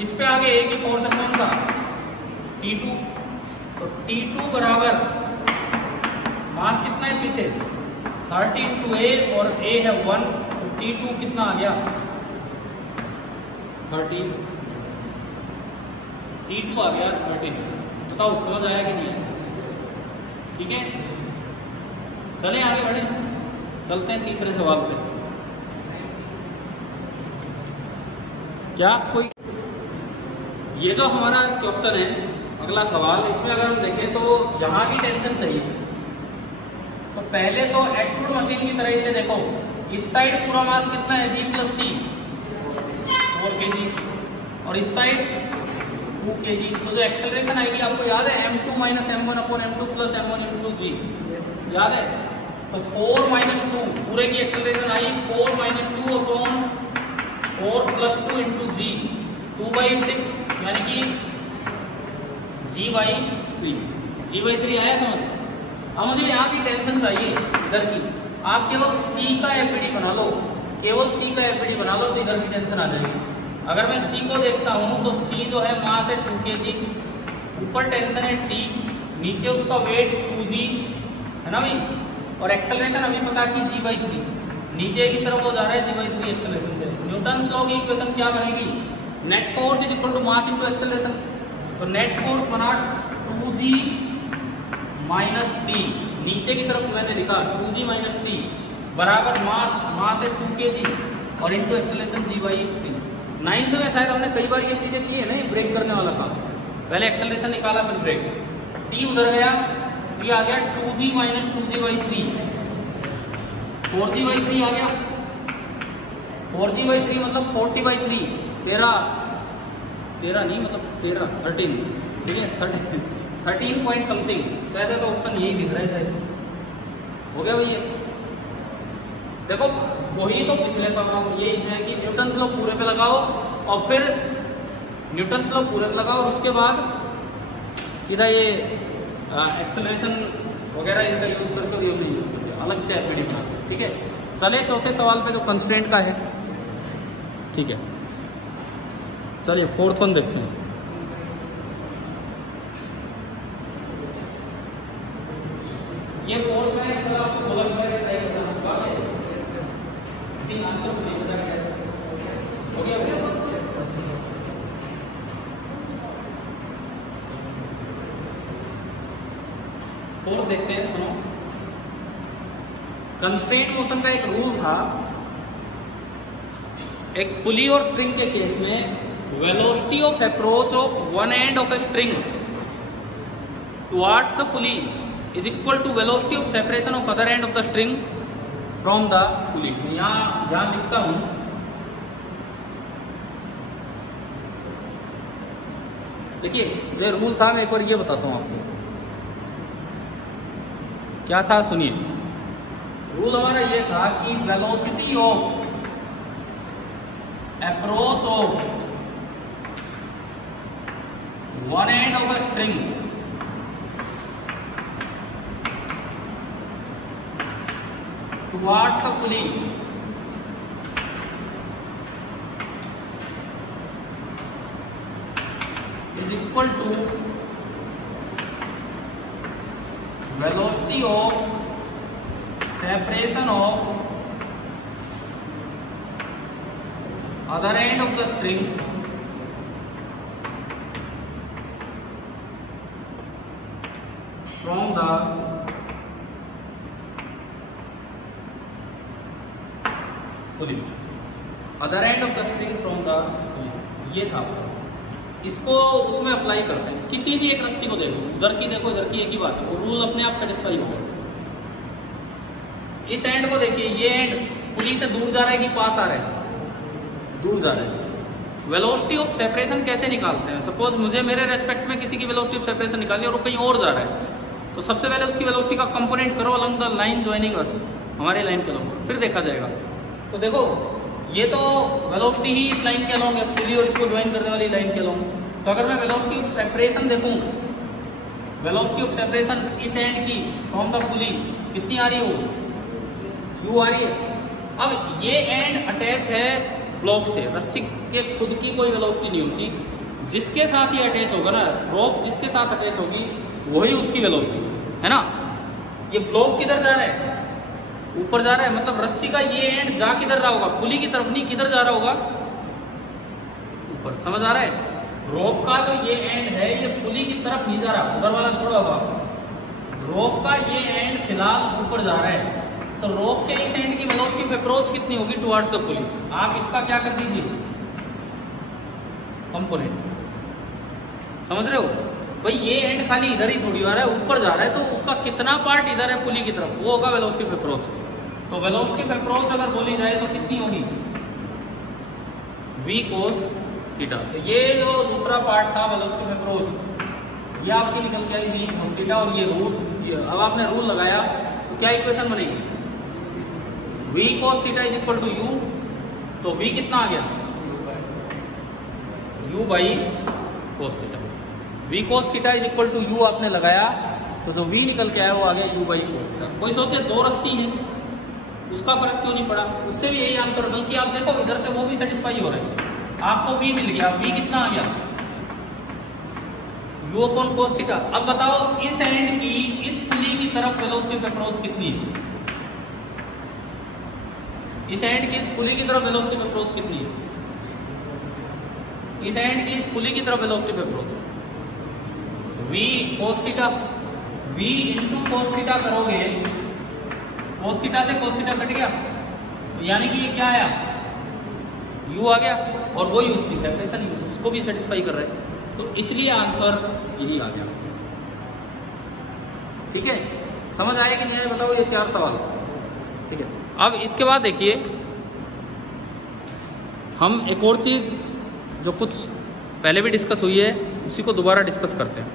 इस पे आगे एक ही फोर्स है, कौन सा? T2। तो T2 बराबर मास कितना है पीछे? 30 इंटू ए और ए है 1, तो T2 कितना आ गया? 30। T2 आ गया 30। बताओ समझ आया कि नहीं आया? ठीक है, चलें आगे बढ़े, चलते हैं तीसरे सवाल पे। क्या कोई ये जो हमारा क्वेश्चन है अगला सवाल, इसमें अगर हम देखें तो यहाँ की टेंशन चाहिए। तो पहले तो एक्ट्रूड मशीन की तरह से देखो, इस साइड पूरा मास कितना है? B प्लस सी 4 kg और इस साइड 2 kg। तो जो एक्सेलरेशन आएगी आपको याद है m2 minus m1 upon m2 plus m1 into g, याद है? तो 4 माइनस 2 पूरे की एक्सेलरेशन आई 4 minus 2 upon 4 plus 2 into g 2/6 यानी कि g/3 आया समझ? अब मुझे यहाँ की टेंशन चाहिए इधर की। आप केवल C का एपीडी बना लो, केवल C का एपीडी बना लो तो इधर की टेंशन आ जाएगी। अगर मैं C को देखता हूँ तो C जो है मास है 2 kg, ऊपर टेंशन है T, नीचे उसका वेट 2g है ना भाई, और एक्सेलरेशन अभी पता कि g/3, नीचे की तरफ वो जा रहा है g/3 एक्सेलरेशन से। न्यूटन्स लॉ की इक्वेशन क्या बनेगी? Net force is equal to mass into acceleration. तो नेट फोर्स बना 2g माइनस टी, नीचे की तरफ मैंने लिखा 2g माइनस टी बराबर मास है 2 kg और इंटू एक्सेलरेशन g/3। 9th में शायद हमने कई बार ये चीजें की है ना, ब्रेक करने वाला काम। पहले एक्सेलरेशन निकाला फिर ब्रेक, टी उधर गया, ये आ गया 2g माइनस 2g/3, 4g/3 आ गया, 4g/3 मतलब 40/3, 13 नहीं मतलब 13 ठीक है, 13 पॉइंट समथिंग। वैसे तो ऑप्शन यही दिख रहा है शायद। हो गया भैया, देखो वही तो पिछले सवाल यही है कि न्यूटन लॉ पूरे पे लगाओ और फिर न्यूटन लॉ पूरे पे लगाओ और उसके बाद सीधा ये एक्सेलरेशन वगैरह इनका यूज करके ये नहीं यूज करके अलग से एफईडी बना। ठीक है, चले चौथे सवाल पे जो कंस्ट्रेंट का है। ठीक है, चलिए फोर्थ वन देखते हैं। ये फोर्थ में अगर आपको बोला गया है तीन आंसर को नहीं बताया गया, हो गया भैया? फोर्थ देखते हैं, सुनो। कंस्ट्रेंट मोशन का एक रूल था, एक पुली और स्ट्रिंग के केस में velocity of approach of one end of a string towards the pulley is equal to velocity of separation of other end of the string from the pulley. यहां लिखता हूं, देखिए जो रूल था मैं एक बार ये बताता हूं आपको क्या था, सुनिए। रूल हमारा ये था कि velocity of approach of one end of a string towards the pulley is equal to velocity of separation of other end of the string from the pulley, other end of the string from the पुली। ये था आपका, इसको उसमें apply करते हैं। किसी भी एक रस्सी को देखो, उधर की देखो इधर की, एक ही बात है, वो रूल अपने आप सेटिस्फाई हो गया। इस एंड को देखिए, ये एंड पुली से दूर जा रहा है कि पास आ रहा है? दूर जा रहा है। वेलोसिटी ऑफ सेपरेशन कैसे निकालते हैं? सपोज मुझे मेरे रेस्पेक्ट में किसी की वेलोसिटी ऑफ सेपरेशन निकालनी है और वो कहीं और जा रहा है, तो सबसे पहले उसकी वेलोसिटी का कंपोनेंट करो along the line joining us, हमारी लाइन के अलोंग, फिर देखा जाएगा। तो देखो ये तो वेलोसिटी ही इस लाइन के अलोंग है, पुली और इसको ज्वाइन करने वाली लाइन के अलोंग। तो अगर मैं वेलोसिटी ऑफ सेपरेशन देखूं, वेलोसिटी ऑफ सेपरेशन इस एंड की फ्रॉम द पुली कितनी आ रही हो? यू आ रही है। अब ये एंड अटैच है ब्लॉक से, रस्सी के खुद की कोई वेलोसिटी नहीं होती, जिसके साथ ये अटैच होगा ना, रोप जिसके साथ अटैच होगी वही उसकी वेलोसिटी है ना। ये ब्लॉक किधर जा रहा है? ऊपर जा रहा है, मतलब रस्सी का ये एंड जा किधर रहा होगा? पुली की तरफ नहीं, किधर जा रहा होगा? ऊपर। समझ आ रहा है? रोप का जो ये एंड है ये पुली की तरफ नहीं जा रहा, उधर वाला छोड़ा होगा। रोप का ये एंड फिलहाल ऊपर जा रहा है, तो रोप के इस एंड की वेलोसिटी ऑफ अप्रोच कितनी होगी टुवर्ड्स द पुली? आप इसका क्या कर दीजिए, कंपोनेंट। समझ रहे हो भाई? ये एंड खाली इधर ही थोड़ी आ रहा है, ऊपर जा रहा है, तो उसका कितना पार्ट इधर है पुली की तरफ, वो होगा वेलोसिटी ऑफ अप्रोच। तो वेलोसिटी ऑफ अप्रोच अगर बोली जाए तो कितनी होगी? v cos theta. तो ये जो दूसरा पार्ट था वेलोसिटी ऑफ अप्रोच, ये आपकी निकल के आई v cos थीटा, और ये रूल, अब आपने रूल लगाया तो क्या इक्वेशन बनेगी? v cos theta is equal to u, तो v कितना आ गया? u by cos theta. v cos theta is equal to u आपने लगाया, तो जो v निकल के आया वो आ गया u बाई cos थीटा। कोई सोचे दो रस्सी है, उसका फर्क क्यों नहीं पड़ा? उससे भी यही आंसर, बल्कि आप देखो इधर से वो भी सेटिस्फाई हो रहा है, आपको v मिल गया। v कितना आ गया? u upon cos theta. अब बताओ इस एंड की इस पुली की तरफ वेलोसिटी ऑफ अप्रोच कितनी है? इस एंड की इस पुली की तरफ वेलोसिटी ऑफ अप्रोच कितनी है? इस एंड की इस पुली की तरफ velocity of approach v cos theta. v v into cos theta करोगे, कोस थीटा से कोस थीटा कट गया, तो यानी कि ये क्या आया, u आ गया, और वही उसकी सेपरेशन उसको भी सेटिस्फाई कर रहा है, तो इसलिए आंसर यही आ गया। ठीक है, समझ आया कि नहीं आया बताओ ये 4 सवाल। ठीक है, अब इसके बाद देखिए हम एक और चीज जो कुछ पहले भी डिस्कस हुई है उसी को दोबारा डिस्कस करते हैं।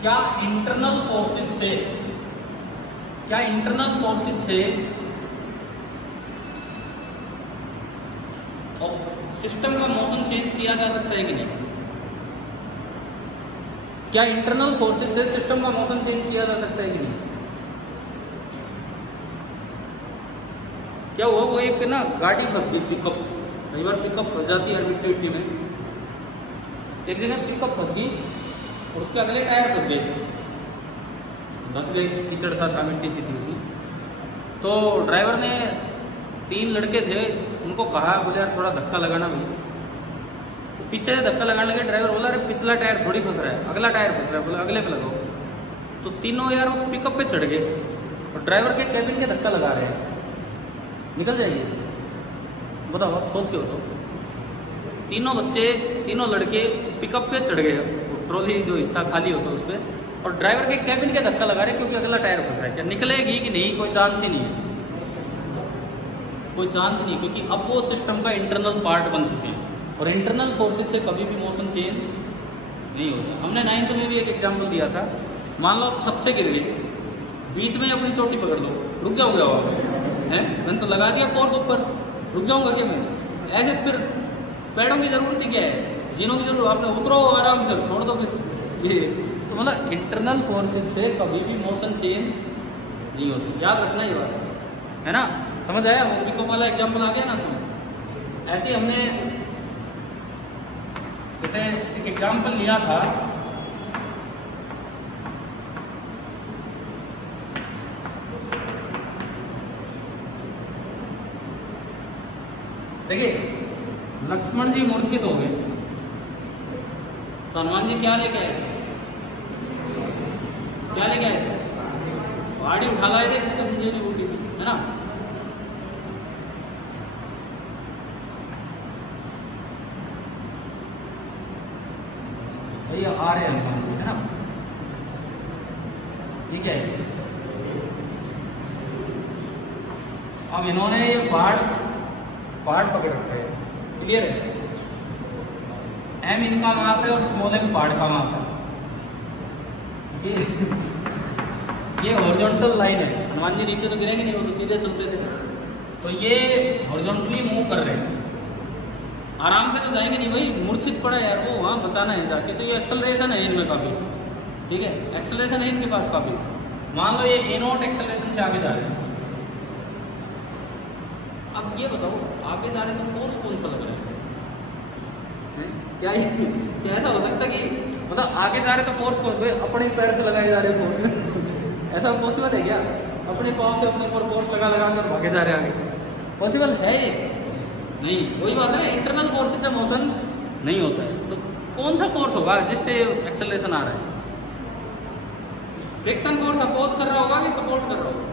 क्या इंटरनल फोर्सेज से सिस्टम का मोशन चेंज किया जा सकता है कि नहीं? क्या इंटरनल फोर्सेज से सिस्टम का मोशन चेंज किया जा सकता है कि नहीं? क्या हुआ, वो एक ना गाड़ी फंस गई, पिकअप, कई बार पिकअप फंस जाती है आर्बिट्रेटली में, एक जगह पिकअप फंस गई और उसके अगले टायर फंस गए, धंस गए, कीचड़ सा था, मिट्टी सी थी उसमें। तो ड्राइवर ने 3 लड़के थे, उनको कहा, बोले यार थोड़ा धक्का लगाना भाई। तो पीछे से धक्का लगाने लगे, ड्राइवर बोला अरे पिछला टायर थोड़ी फंस रहा है, अगला टायर फंस रहा है, बोला अगले पे लगाओ। तो तीनों यार उस पिकअप पे चढ़ गए और ड्राइवर के कैबिन के धक्का लगा रहे हैं, निकल जाएंगे इसमें, बताओ आप सोच के बताओ। तीनों लड़के पिकअप पे चढ़ गए, ट्रॉली जो हिस्सा खाली होता है उस पर, और ड्राइवर के कैबिन के धक्का लगा रहे क्योंकि अगला टायर फंसा है। क्या निकलेगी कि नहीं? कोई चांस ही नहीं है, कोई चांस नहीं, क्योंकि अब वो सिस्टम का इंटरनल पार्ट बन चुके हैं और इंटरनल फोर्सेज से कभी भी मोशन चेंज नहीं होता। हमने 9th में भी एक एग्जाम्पल दिया था, मान लो छत से गिर गई, बीच में अपनी चोटी पकड़ दो, रुक जाओगे आप है? मैंने तो लगा दिया फोर्स ऊपर, रुक जाऊंगा क्या मैं? ऐसे फिर पैडों की जरूरत ही क्या है, जीनों की जरूरत, आपने उतरो आराम से, छोड़ दो फिर। ये तो मतलब इंटरनल फोर्सेज से कभी भी मोशन चेंज नहीं होती, याद रखना ये बात है ना? समझ आया? पिकअप वाला एग्जाम्पल आ गया ना समझ? ऐसे हमने जैसे एक एग्जाम्पल लिया था, देखिए लक्ष्मण जी मूर्छित हो गए, तो हनुमान जी क्या लेके आए थे? क्या लेके आए थे? पहाड़ी उठा लाए थे जिसमें संजीवनी बूटी थी, है ना? ये आ रहे हनुमान जी, है ना? ठीक है, अब इन्होंने ये पहाड़ पकड़ रखा है, क्लियर है? m इनका मास है और स्मॉल m पहाड़ का मास है। ये हॉरिजॉन्टल लाइन है, हनुमान जी नीचे तो गिरेंगे नहीं, वो तो सीधे चलते थे, तो ये हॉरिजॉन्टली मूव कर रहे हैं, आराम से तो जाएंगे नहीं भाई, मूर्छित पड़ा यार वो, वहां बचाना है जाके, तो ये एक्सेलरेशन है इनमें काफी, ठीक है? एक्सेलरेशन है इनके पास काफी। मान लो ये a0 एक्सेलरेशन से आगे जा रहे हैं, अब ये बताओ आगे जा रहे तो फोर्स कौन सा लग रहा है? क्या ऐसा हो सकता कि मतलब आगे जा रहे तो फोर्स कौन, अपने पैर से लगाए जा रहे फोर्स ऐसा पॉसिबल है क्या? अपने पाँव से अपने ऊपर फोर्स लगा कर भागे जा रहे आगे, पॉसिबल है ये नहीं? वही बात है, इंटरनल फोर्स से मोशन नहीं होता है, तो कौन सा फोर्स होगा जिससे एक्सेलरेशन आ रहा है? फ्रिक्शन फोर्स अपोज कर रहा होगा कि सपोर्ट कर रहा होगा?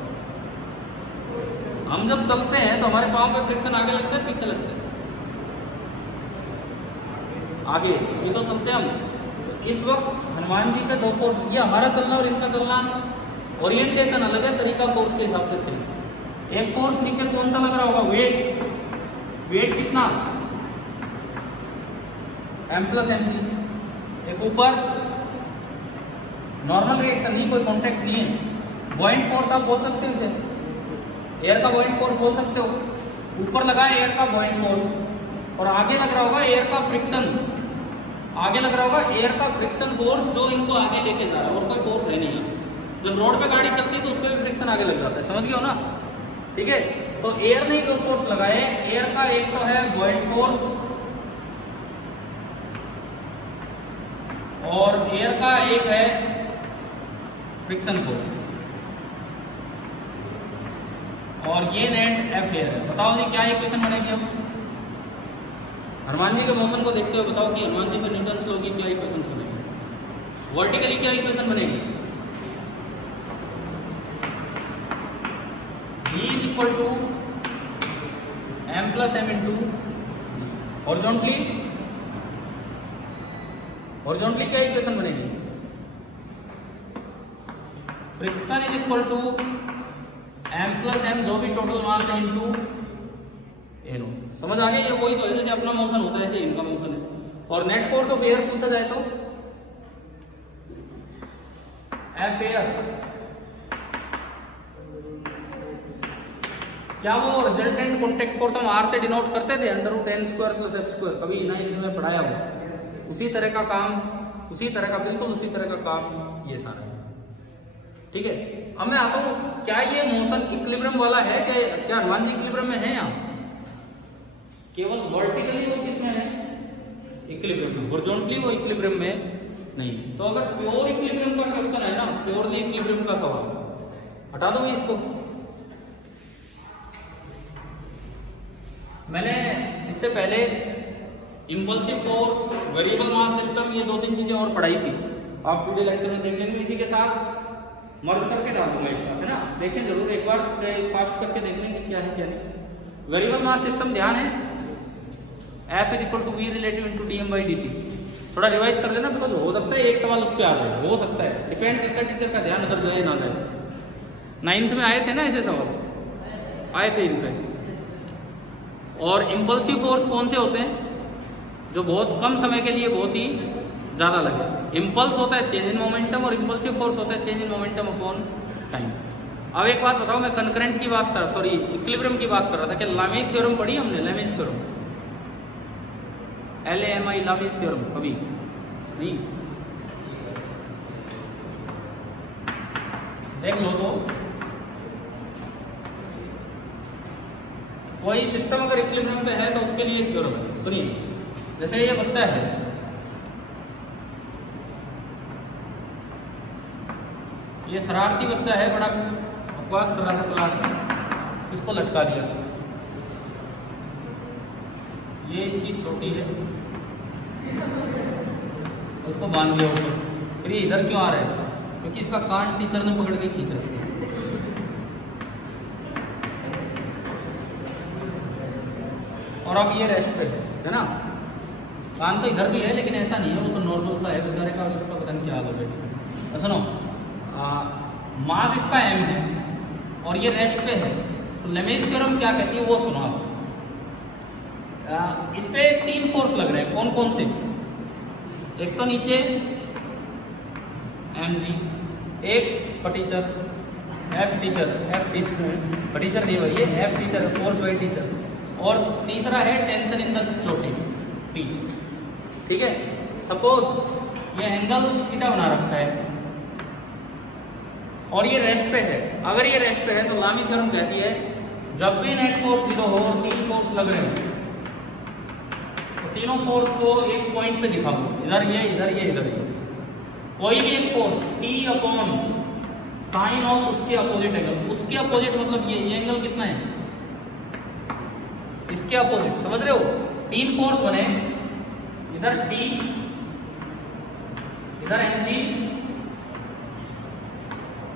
हम जब चलते हैं तो हमारे पाँव पे फ्रिक्शन आगे लगता है पीछे लगता है? आगे, ये तो चलते हैं हम। इस वक्त हनुमान जी पे 2 फोर्स, ये हमारा चलना और इनका चलना ओरिएंटेशन अलग है, तरीका फोर्स के हिसाब से सेम। एक फोर्स नीचे कौन सा लग रहा होगा? वेट कितना? m + mg। एक ऊपर नॉर्मल रिएक्शन नहीं, कोई कॉन्टेक्ट नहीं है, बॉइंट फोर्स आप बोल सकते हो इसे, एयर का बॉइंट फोर्स बोल सकते हो। ऊपर लगा है एयर का बॉइंट फोर्स और आगे लग रहा होगा एयर का फ्रिक्शन, आगे लग रहा होगा एयर का फ्रिक्शन फोर्स जो इनको आगे लेके जा रहा है, और कोई फोर्स है नहीं है। जब रोड पे गाड़ी चलती है तो उसपे भी फ्रिक्शन आगे लग जाता है, समझ गए हो ना? ठीक है, तो एयर ने 2 फोर्स लगाए, एयर का एक तो है बॉइंट फोर्स और एयर का एक है फ्रिक्शन फोर्स, और ये नेट F एयर है। बताओ जी क्या इक्वेशन बनेगी अब? हनुमान जी के मोशन को देखते हुए बताओ कि हनुमान जी के न्यूटन लॉ की क्या इक्वेशन बनेगी, वर्टिकली क्या इक्वेशन बनेगी? V is equal to m plus m into horizontally क्या इक्वेशन बनेगी? Friction is equal to m plus m जो भी टोटल मास है इंटू एनो। समझ आ गया? ये वही तो है जैसे अपना मोशन होता है ऐसे इनका मोशन है। और नेट फोर्स ऑफ एयर पूछा जाए तो एफ एयर, क्या वो रिजल्टेंट कॉन्टैक्ट फोर्स हम आर से डिनोट करते थे √n² + f²? कभी ना इसमें पढ़ाया हुआ उसी तरह का काम, उसी तरह का बिल्कुल उसी तरह का काम ये सारा है। ठीक है, अब मैं आता हूं, क्या ये मोशन इक्विलिब्रियम वाला है? क्या हनुमान जी इक्विलिब्रियम में है? यहाँ केवल वर्टिकली वो किसमें है? इक्विलिब्रियम में। हॉरिजॉन्टली वो इक्विलिब्रियम में नहीं। तो अगर प्योर इक्विलिब्रियम का क्वेश्चन है ना, प्योरली इक्विलिब्रियम का सवाल, हटा दो इसको। मैंने इससे पहले impulsive force, variable mass system, ये 2-3 चीजें और पढ़ाई थी, आप वीडियो लेक्चर में देख लेंगे। इसी के साथ मर्ज करके डाल दूंगा एक साथ, है ना? देखें जरूर एक बार, फास्ट करके देख लेंगे क्या है क्या नहीं। वेरिएबल मास सिस्टम ध्यान है, F is equal to V relative into dm/dt। थोड़ा रिवाइज कर लेना, बिकॉज हो सकता है एक सवाल उसके आ जाए, हो सकता है, डिपेंड करता है टीचर का ध्यान अगर जाए ना जाए। 9th में आए थे ना ऐसे सवाल, आए थे इन पे। और इंपल्सिव फोर्स कौन से होते हैं? जो बहुत कम समय के लिए बहुत ही ज्यादा लगे। इंपल्स होता है चेंज इन मोमेंटम और इंपल्सिव फोर्स होता है change in momentum upon time. अब एक बात बताओ, मैं कंकरेंट की बात कर, सॉरी इक्विलिब्रियम की बात कर रहा था कि लामीज थ्योरम पढ़ी हमने? Lami's theorem, LAMI, Lami's theorem कभी नहीं? देख लो तो, कोई सिस्टम अगर इक्विलिब्रियम पे है तो उसके लिए थ्योरम है। सुनिए, जैसे ये बच्चा है, ये शरारती बच्चा है, बड़ा बकवास कर रहा था क्लास में, इसको लटका दिया, ये इसकी चोटी है, उसको बांध दिया ऊपर। फिर ये इधर क्यों आ रहा है? क्योंकि इसका कान टीचर ने पकड़ के खींच रखा है। और अब ये रेस्ट पे है ना? कान तो इधर भी है लेकिन ऐसा नहीं है, वो तो नॉर्मल सा है बेचारे का, उसका पता नहीं क्या हाल होगा। सुनो, मास इसका m है और ये रेस्ट पे है, तो लेमेज थ्योरम क्या कहती है वो सुनो। इस पे 3 फोर्स लग रहे हैं, कौन कौन से? एक तो नीचे mg, एक टीचर F टीचर, टीचर नहीं भाई, ये F teacher, force by teacher, और तीसरा है टेंशन इन द चोटी T। ठीक है, सपोज ये एंगल थीटा बना रखा है और ये रेस्ट पे है। अगर ये रेस्ट पे है तो लामी थ्योरम कहती है जब भी नेट फोर्स 0 हो और 3 फोर्स लग रहे हो तो तीनों फोर्स को एक पॉइंट पे दिखा दो, इधर ये, इधर ये, इधर ये। कोई भी एक force T upon sine of उसके अपोजिट एंगल, उसके अपोजिट मतलब ये एंगल कितना है? इसके अपोजिट, समझ रहे हो? 3 फोर्स बने, इधर T, इधर mg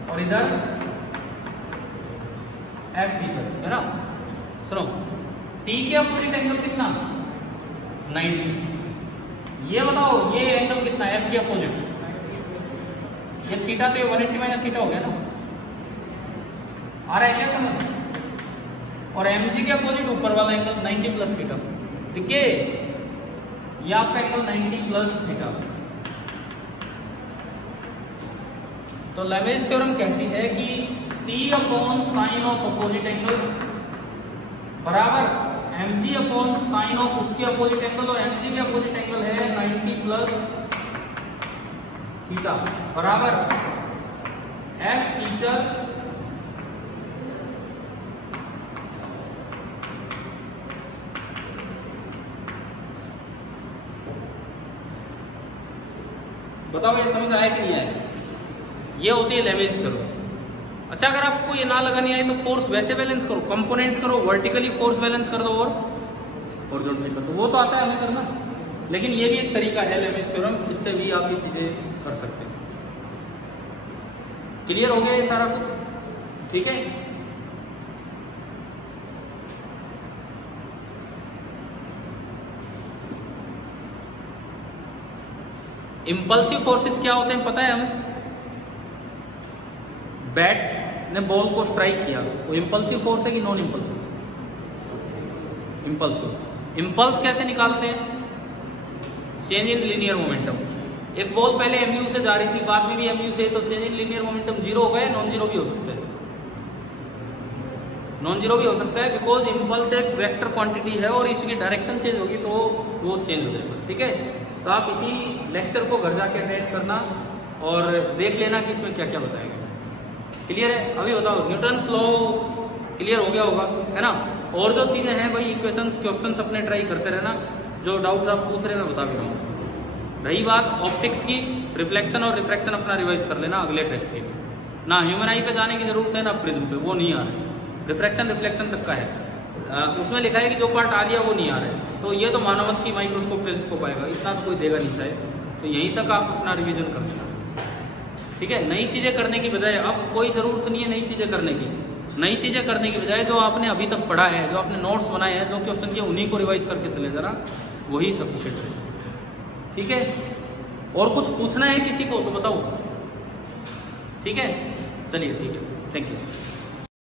और इधर F टीचर, है ना? सुनो, T के अपोजिट एंगल कितना? 90। ये बताओ ये एंगल कितना है F के अपोजिट? ये थीटा तो 180 माइनस थीटा हो गया ना, आ रहा है क्या समझ? और mg के अपोजिट ऊपर वाला एंगल 90 प्लस थीटा, ठीक है? ये आपका एंगल 90 प्लस थीटा। तो लेमेज थ्योरम कहती है कि T upon sine of opposite angle बराबर mg अपॉन साइन ऑफ उसके अपोजिट एंगल, और mg के अपोजिट एंगल है 90 प्लस थीटा बराबर F टीचर बताओ, ये समझ आया कि नहीं आया? ये होती है लेमेज थ्योरम। अच्छा, अगर आपको ये ना लगानी आए तो फोर्स वैसे बैलेंस करो, कंपोनेंट करो, वर्टिकली फोर्स बैलेंस कर दो और हॉरिजॉन्टली कट, तो वो तो आता है हमें करना, लेकिन ये भी एक तरीका है लेमेस थ्योरम, इससे भी आप ये चीजें कर सकते हैं। क्लियर हो गया ये सारा कुछ? ठीक है। इंपल्सिव फोर्सेस क्या होते हैं पता है हमें? बैट ने बॉल को स्ट्राइक किया, वो इंपल्सिव फोर्स है कि नॉन इंपल्सिव? इंपल्सिव। इंपल्स कैसे निकालते हैं? Change in linear momentum. एक बॉल पहले mu से जा रही थी, बाद में भी mu से, तो change in linear momentum zero हो गया, नॉन जीरो भी हो सकता है। नॉन जीरो भी हो सकता है बिकॉज इंपल्स एक वेक्टर क्वांटिटी है और इसकी डायरेक्शन चेंज होगी तो वो चेंज हो जाएगा। ठीक है, तो आप इसी लेक्चर को घर जाके अटेंड करना और देख लेना कि इसमें क्या क्या बताएगा। क्लियर है? अभी बताओ, न्यूटन्स लॉ क्लियर हो गया होगा, है ना? और जो चीजें हैं भाई, इक्वेशंस क्वेश्चंस अपने ट्राई करते रहना, जो डाउट आप पूछ रहे मैं बता भी रहा हूँ। रही बात ऑप्टिक्स की, रिफ्लेक्शन और रिफ्रैक्शन अपना रिवाइज कर लेना अगले टेस्ट के। ना ह्यूमन आई पे जाने की जरूरत है ना प्रिज्म पे, वो नहीं आ रहा है। रिफ्रैक्शन रिफ्लेक्शन तक का है, उसमें लिखा है कि जो पार्ट आ गया वो नहीं आ रहा है, तो ये तो मानवत की माइक्रोस्कोप टेलीस्कोप आएगा, इतना तो कोई देगा नहीं शायद, तो यहीं तक आप अपना रिविजन कर लेना। ठीक है, नई चीजें करने की बजाय, अब कोई जरूरत नहीं है नई चीजें करने की, नई चीजें करने की बजाय जो आपने अभी तक पढ़ा है, जो आपने नोट्स बनाए हैं, जो क्वेश्चन किए, उन्हीं को रिवाइज करके चले जरा, वही सफिशिएंट है। ठीक है, और कुछ पूछना है किसी को तो बताओ। ठीक है, चलिए ठीक है, थैंक यू।